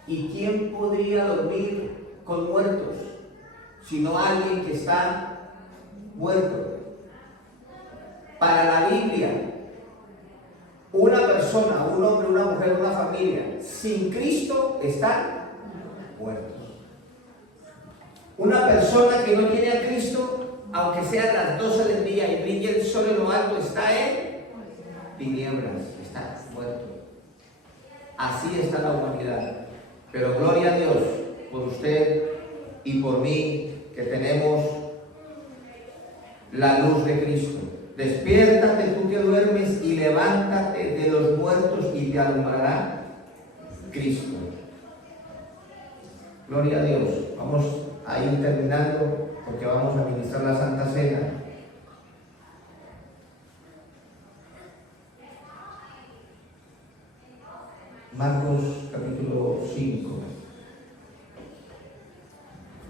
¿Y quién podría dormir con muertos sino alguien que está muerto? Para la Biblia, una persona, un hombre, una mujer, una familia sin Cristo están muertos. Una persona que no tiene a Cristo, aunque sean las 12 del día y brille el sol en lo alto, está en tinieblas, está muerto. Así está la humanidad. Pero gloria a Dios por usted y por mí, que tenemos la luz de Cristo. Despiértate tú que duermes y levántate de los muertos y te alumbrará Cristo. Gloria a Dios. Vamos a ir terminando porque vamos a ministrar la Santa Cena. Marcos capítulo 5,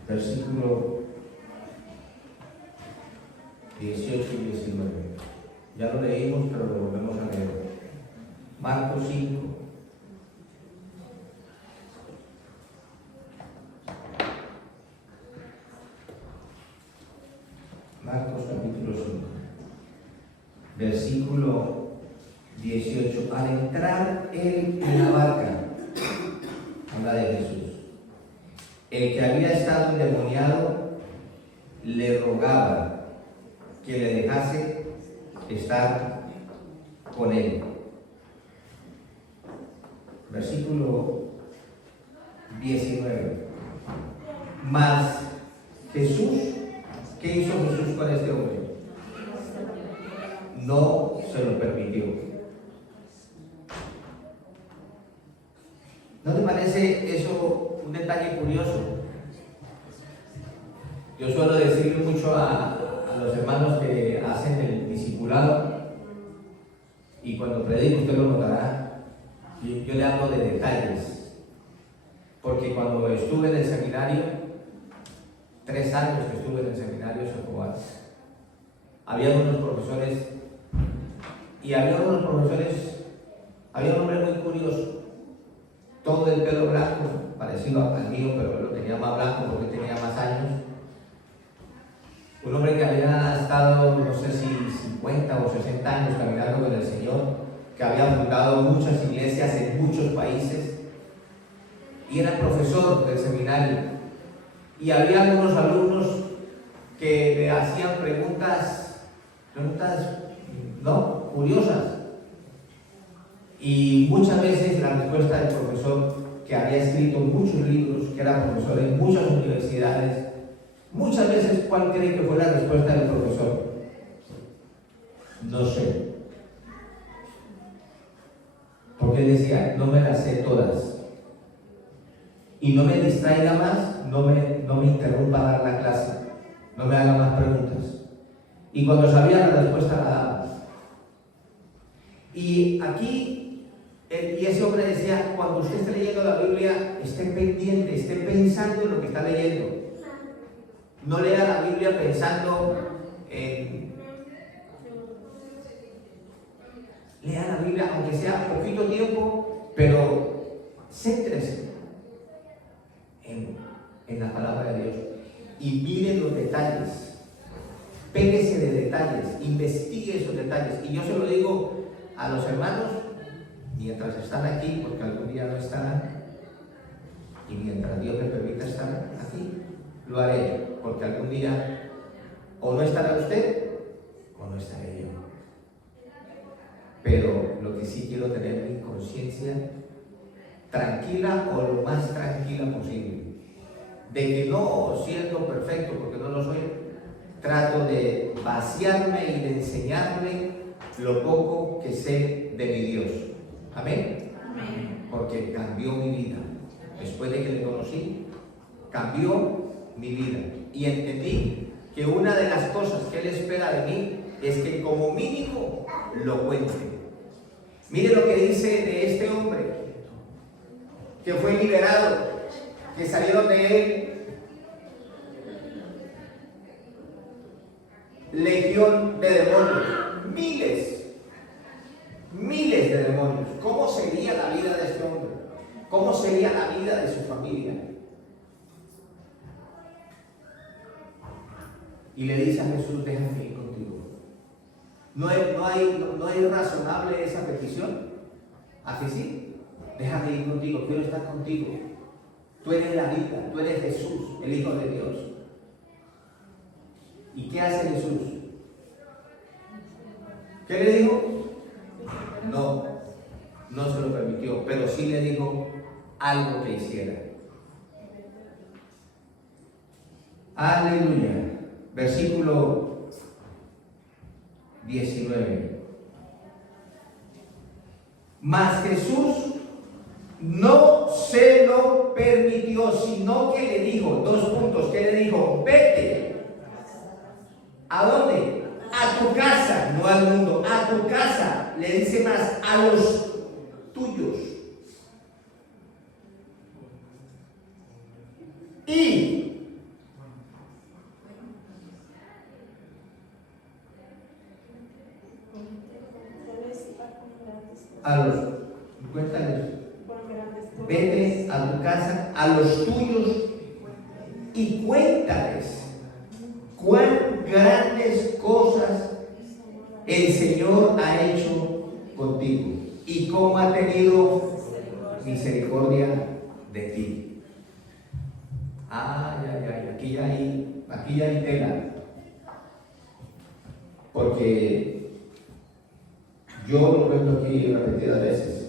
versículo 18 y 19. Ya lo leímos, pero lo volvemos a leer. Marcos 5. Marcos capítulo 5, versículo 18. Al entrar él en la barca, habla de Jesús, el que había estado endemoniado le rogaba que le dejase estar con él. Versículo 19. Mas Jesús, ¿qué hizo Jesús con este hombre? No se lo permitió. ¿No te parece eso un detalle curioso? Yo suelo decirle mucho a los hermanos que hacen el discipulado, y cuando predico, usted lo notará, yo le hablo de detalles, porque cuando estuve en el seminario, 3 años que estuve en el seminario Socobat, había unos profesores, había un hombre muy curioso, todo el pelo blanco, parecido al mío, pero él lo tenía más blanco porque tenía más años. Un hombre que había estado, no sé si 50 o 60 años caminando con el Señor, que había fundado muchas iglesias en muchos países, y era profesor del seminario. Y había algunos alumnos que le hacían preguntas, ¿no?, curiosas. Y muchas veces la respuesta del profesor, que había escrito muchos libros, que era profesor en muchas universidades, muchas veces, ¿cuál cree que fue la respuesta del profesor? No sé. Porque él decía, no me las sé todas. Y no me distraiga más, no me interrumpa a dar la clase, no me haga más preguntas. Y cuando sabía la respuesta la daba. Y aquí, y ese hombre decía, cuando usted esté leyendo la Biblia, esté pendiente, esté pensando en lo que está leyendo. No lea la Biblia pensando en... Lea la Biblia, aunque sea poquito tiempo, pero céntrese en la palabra de Dios. Y mire los detalles. Péguese de detalles, investigue esos detalles. Y yo se lo digo a los hermanos, mientras están aquí, porque algún día no estarán, y mientras Dios me permita estar aquí, lo haré, porque algún día o no estará usted o no estaré yo. Pero lo que sí quiero tener mi conciencia tranquila, o lo más tranquila posible, de que no siendo perfecto, porque no lo soy, trato de vaciarme y de enseñarle lo poco que sé de mi Dios. Amén. Amén. Porque cambió mi vida. Después de que le conocí, cambió mi vida. Y entendí que una de las cosas que Él espera de mí es que como mínimo lo cuente. Mire lo que dice de este hombre que fue liberado, que salieron de él legión de demonios, miles de demonios. ¿Cómo sería la vida de este hombre? ¿Cómo sería la vida de su familia? Y le dice a Jesús: déjame ir contigo. ¿No es razonable esa petición? ¿A que sí? Déjame ir contigo, quiero estar contigo. Tú eres la vida, tú eres Jesús, el Hijo de Dios. ¿Y qué hace Jesús? ¿Qué le dijo? No se lo permitió, pero sí le dijo algo que hiciera. Aleluya. Versículo 19. Mas Jesús no se lo permitió, sino que le dijo, 2 puntos, que le dijo: vete. ¿A dónde? A tu casa, no al mundo, a tu casa. Le dice más: a los tuyos. Y a los, cuéntales, vete a tu casa, a los tuyos, y cuéntales cuán grandes cosas el Señor ha hecho contigo y cómo ha tenido misericordia de ti. Aquí ya hay tela, porque yo lo cuento aquí repetidas veces.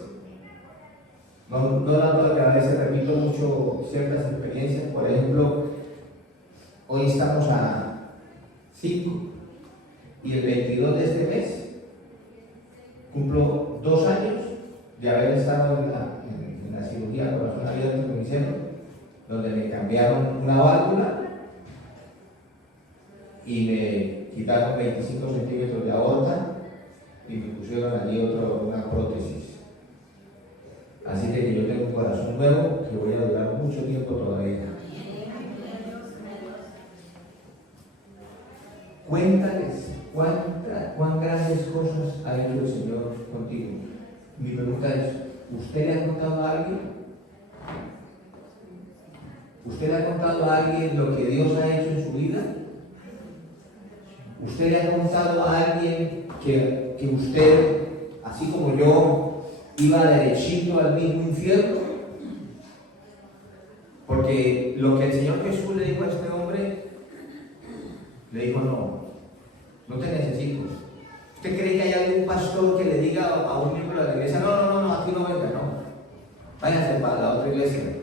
No tanto que a veces repito mucho ciertas experiencias. Por ejemplo, hoy estamos a 5 y el 22 de este mes cumplo 2 años de haber estado en la cirugía corazón abierto que me hicieron, donde me cambiaron una válvula y me quitaron 25 centímetros de aorta y me pusieron allí una prótesis. Así que yo tengo un corazón nuevo que voy a durar mucho tiempo todavía. Cuéntales cuán grandes cosas ha hecho el Señor contigo. Mi pregunta es: ¿usted le ha contado a alguien? ¿Usted le ha contado a alguien lo que Dios ha hecho en su vida? ¿Usted le ha contado a alguien que usted, así como yo, iba derechito al mismo infierno? Porque lo que el Señor Jesús le dijo a este hombre, le dijo: no te necesito. ¿Usted cree que hay algún pastor que le diga a un miembro de la iglesia: no, aquí no venga, no, váyase para la otra iglesia?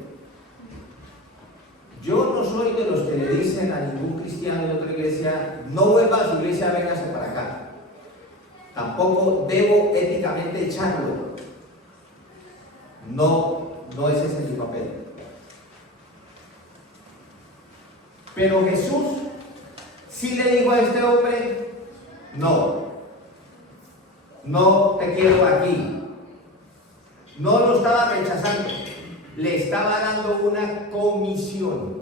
Yo no soy de los que le dicen a ningún cristiano de otra iglesia: no vuelva a su iglesia, véngase para acá. Tampoco debo éticamente echarlo. No es ese mi papel. Pero Jesús sí le dijo a este hombre: no te quiero aquí. No lo estaba rechazando, le estaba dando una comisión.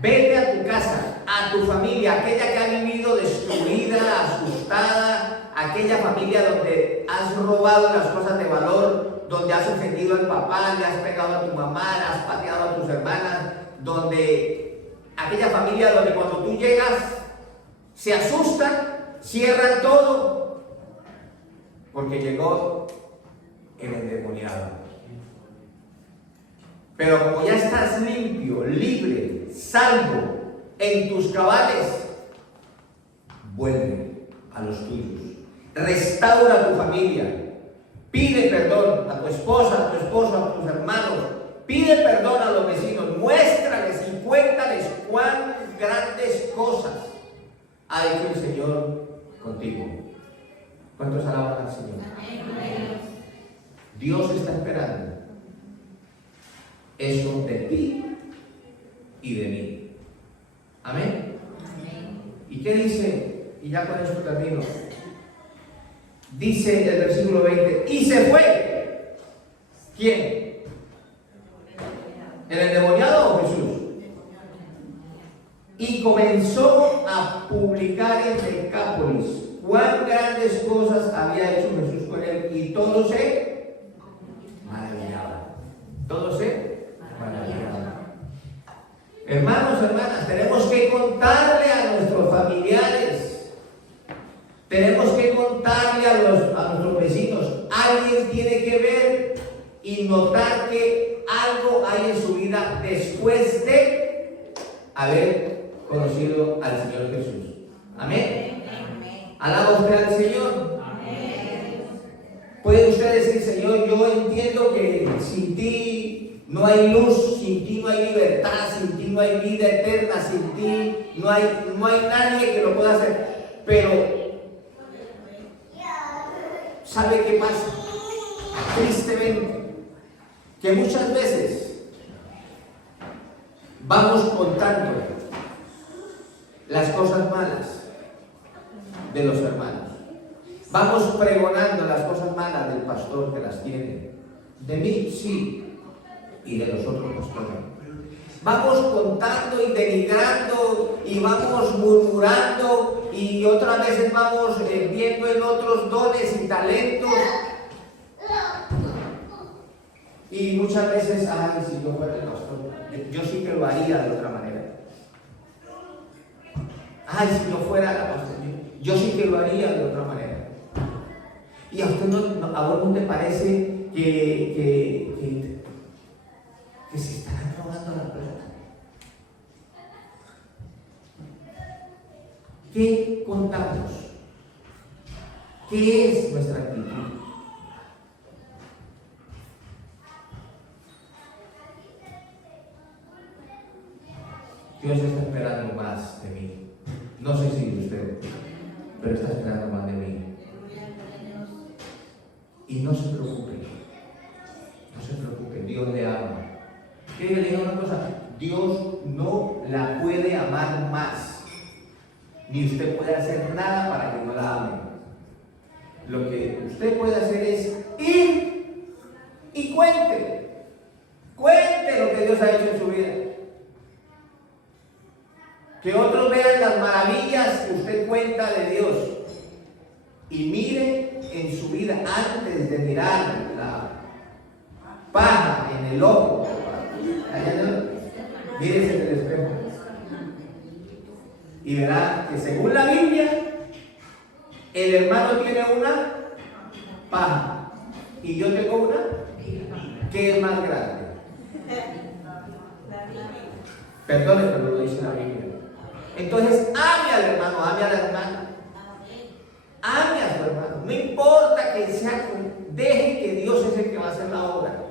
Vete a tu casa, a tu familia, aquella que ha vivido destruida, asustada, aquella familia donde has robado las cosas de valor, donde has ofendido al papá, le has pegado a tu mamá, le has pateado a tus hermanas, aquella familia donde cuando tú llegas se asustan, cierran todo, porque llegó el endemoniado. Pero como ya estás limpio, libre, salvo, en tus cabales, vuelve a los tuyos, restaura a tu familia, pide perdón a tu esposa, a tu esposo, a tus hermanos, pide perdón a los vecinos, muéstrales y cuéntales cuán grandes cosas ha hecho el Señor contigo. ¿Cuántos alaban al Señor? Dios está esperando eso de ti y de mí. Amén. ¿Y qué dice? Y ya con eso termino. Dice el versículo 20, y se fue. ¿Quién? ¿El endemoniado o Jesús? Y comenzó a publicar en Decápolis cuán grandes cosas había hecho Jesús con él, y todos se maravillaban. Todos se maravillaban. Hermanos, hermanas, tenemos que contarle a nuestros familiares, tenemos que contarle a nuestros vecinos. Alguien tiene que ver y notar que algo hay en su vida después de haber conocido al Señor Jesús. Amén. ¿Alaba usted al Señor? Amén. Puede usted decir: Señor, yo entiendo que sin ti no hay luz, sin ti no hay libertad, sin ti no hay vida eterna, sin ti no hay nadie que lo pueda hacer. Pero ¿sabe qué pasa? Tristemente, que muchas veces vamos contando las cosas malas de los hermanos, vamos pregonando las cosas malas del pastor que las tiene, de mí sí, y de los otros pastores. Vamos contando y denigrando y vamos murmurando, y otras veces vamos viendo en otros dones y talentos. Y muchas veces, ay, si yo fuera el pastor, yo sí que lo haría de otra manera. Ay, si yo fuera la pastor, yo sí que lo haría de otra manera. Y a usted a vos no te parece que se están robando la plata. ¿Qué contamos? ¿Qué es nuestra actitud? Dios está esperando más de mí. No sé si de usted, pero está esperando más de mí. Y no se preocupe. No se preocupe. Dios le ama. ¿Qué le digo una cosa? Dios no la puede amar más. Ni usted puede hacer nada para que no la ame. Lo que usted puede hacer es ir y cuente. Cuente lo que Dios ha hecho en su vida. Que otros vean las maravillas que usted cuenta de Dios. Y mire en su vida, antes de mirar la paja en el ojo, mírese en el espejo. Y verá que según la Biblia, el hermano tiene una paja y yo tengo una que es más grande. Perdone, pero lo dice la Biblia. Entonces, ame al hermano, ame a la hermana. Ame a su hermano. No importa que sea, deje que Dios es el que va a hacer la obra.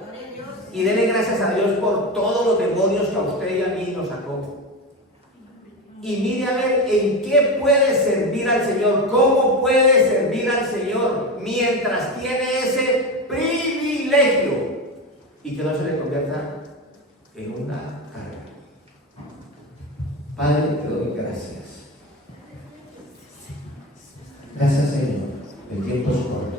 Y dele gracias a Dios por todos los demonios que a usted y a mí nos sacó. Y mire a ver en qué puede servir al Señor, cómo puede servir al Señor mientras tiene ese privilegio, y que no se le convierta en una carga. Padre, te doy gracias. Gracias, Señor. El tiempo es corto,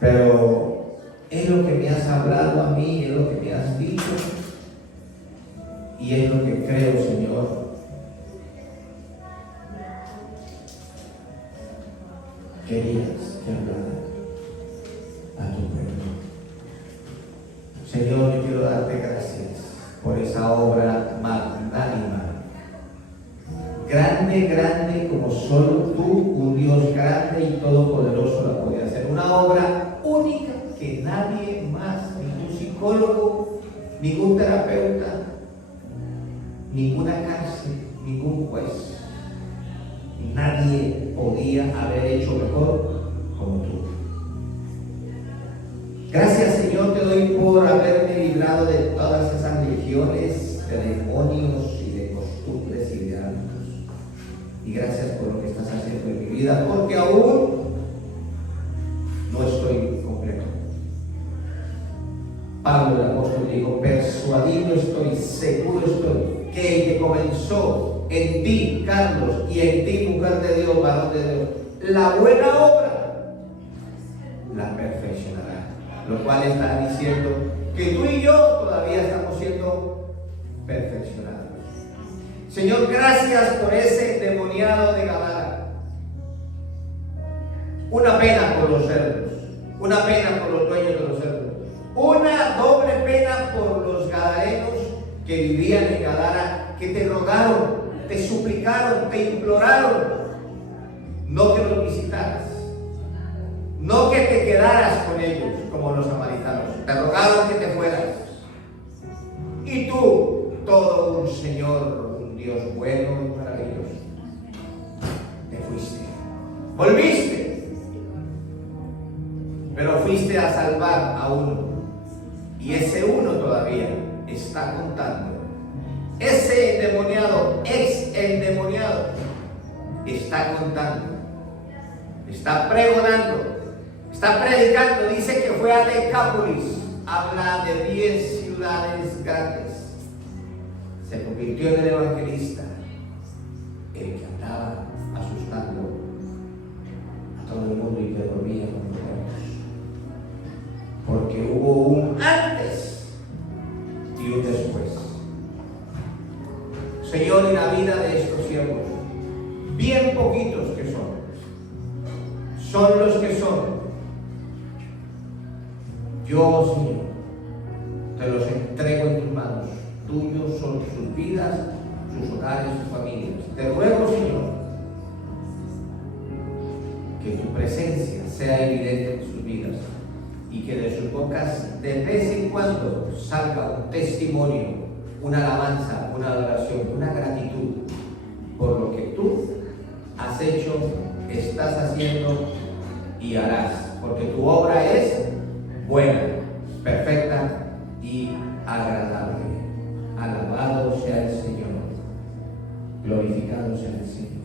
pero es lo que me has hablado a mí, es lo que me has dicho, y es lo que creo, Señor, querías que hablara a tu pueblo. Señor, yo quiero darte gracias por esa obra magnánima, grande, grande como solo tú, un Dios grande y todopoderoso, la podía hacer. Una obra única que nadie más, ningún psicólogo, ningún terapeuta, ninguna cárcel, ningún juez, nadie podía haber hecho mejor como tú. Gracias, Señor, te doy por haberme librado de todas esas legiones de demonios y de costumbres y de hábitos. Y gracias por lo que estás haciendo en mi vida, porque aún no estoy completo. Pablo el apóstol dijo: persuadido estoy, seguro estoy, que el que comenzó en ti, Carlos, y en ti, mujer de Dios, varón de Dios, la buena obra, la perfeccionará. Lo cual está diciendo que tú y yo todavía estamos siendo perfeccionados. Señor, gracias por ese endemoniado de Gadara. Una pena por los cerdos, una pena por los dueños de los cerdos, una doble pena por los gadarenos que vivían en Gadara, que te rogaron, te suplicaron, te imploraron, no que los visitaras, no que te quedaras con ellos como los samaritanos, te rogaron que te fueras. Y tú, todo un Señor, un Dios bueno y maravilloso, te fuiste, volviste, pero fuiste a salvar a uno, y ese uno todavía está contando. Ese endemoniado, ex endemoniado, está contando, está pregonando, está predicando. Dice que fue a Decápolis, habla de 10 ciudades grandes. Se convirtió en el evangelista, el que andaba asustando a todo el mundo y que dormía con los muertos. Porque hubo un antes y un después. Señor, en la vida de estos siervos, bien poquitos que son los que son. Yo, Señor, te los entrego en tus manos. Tuyos son sus vidas, sus hogares, sus familias. Te ruego, Señor, que tu presencia sea evidente en sus vidas y que de sus bocas de vez en cuando salga un testimonio, una alabanza, una adoración, una gratitud por lo que tú has hecho, estás haciendo y harás, porque tu obra es buena, perfecta y agradable. Alabado sea el Señor, glorificado sea el Señor.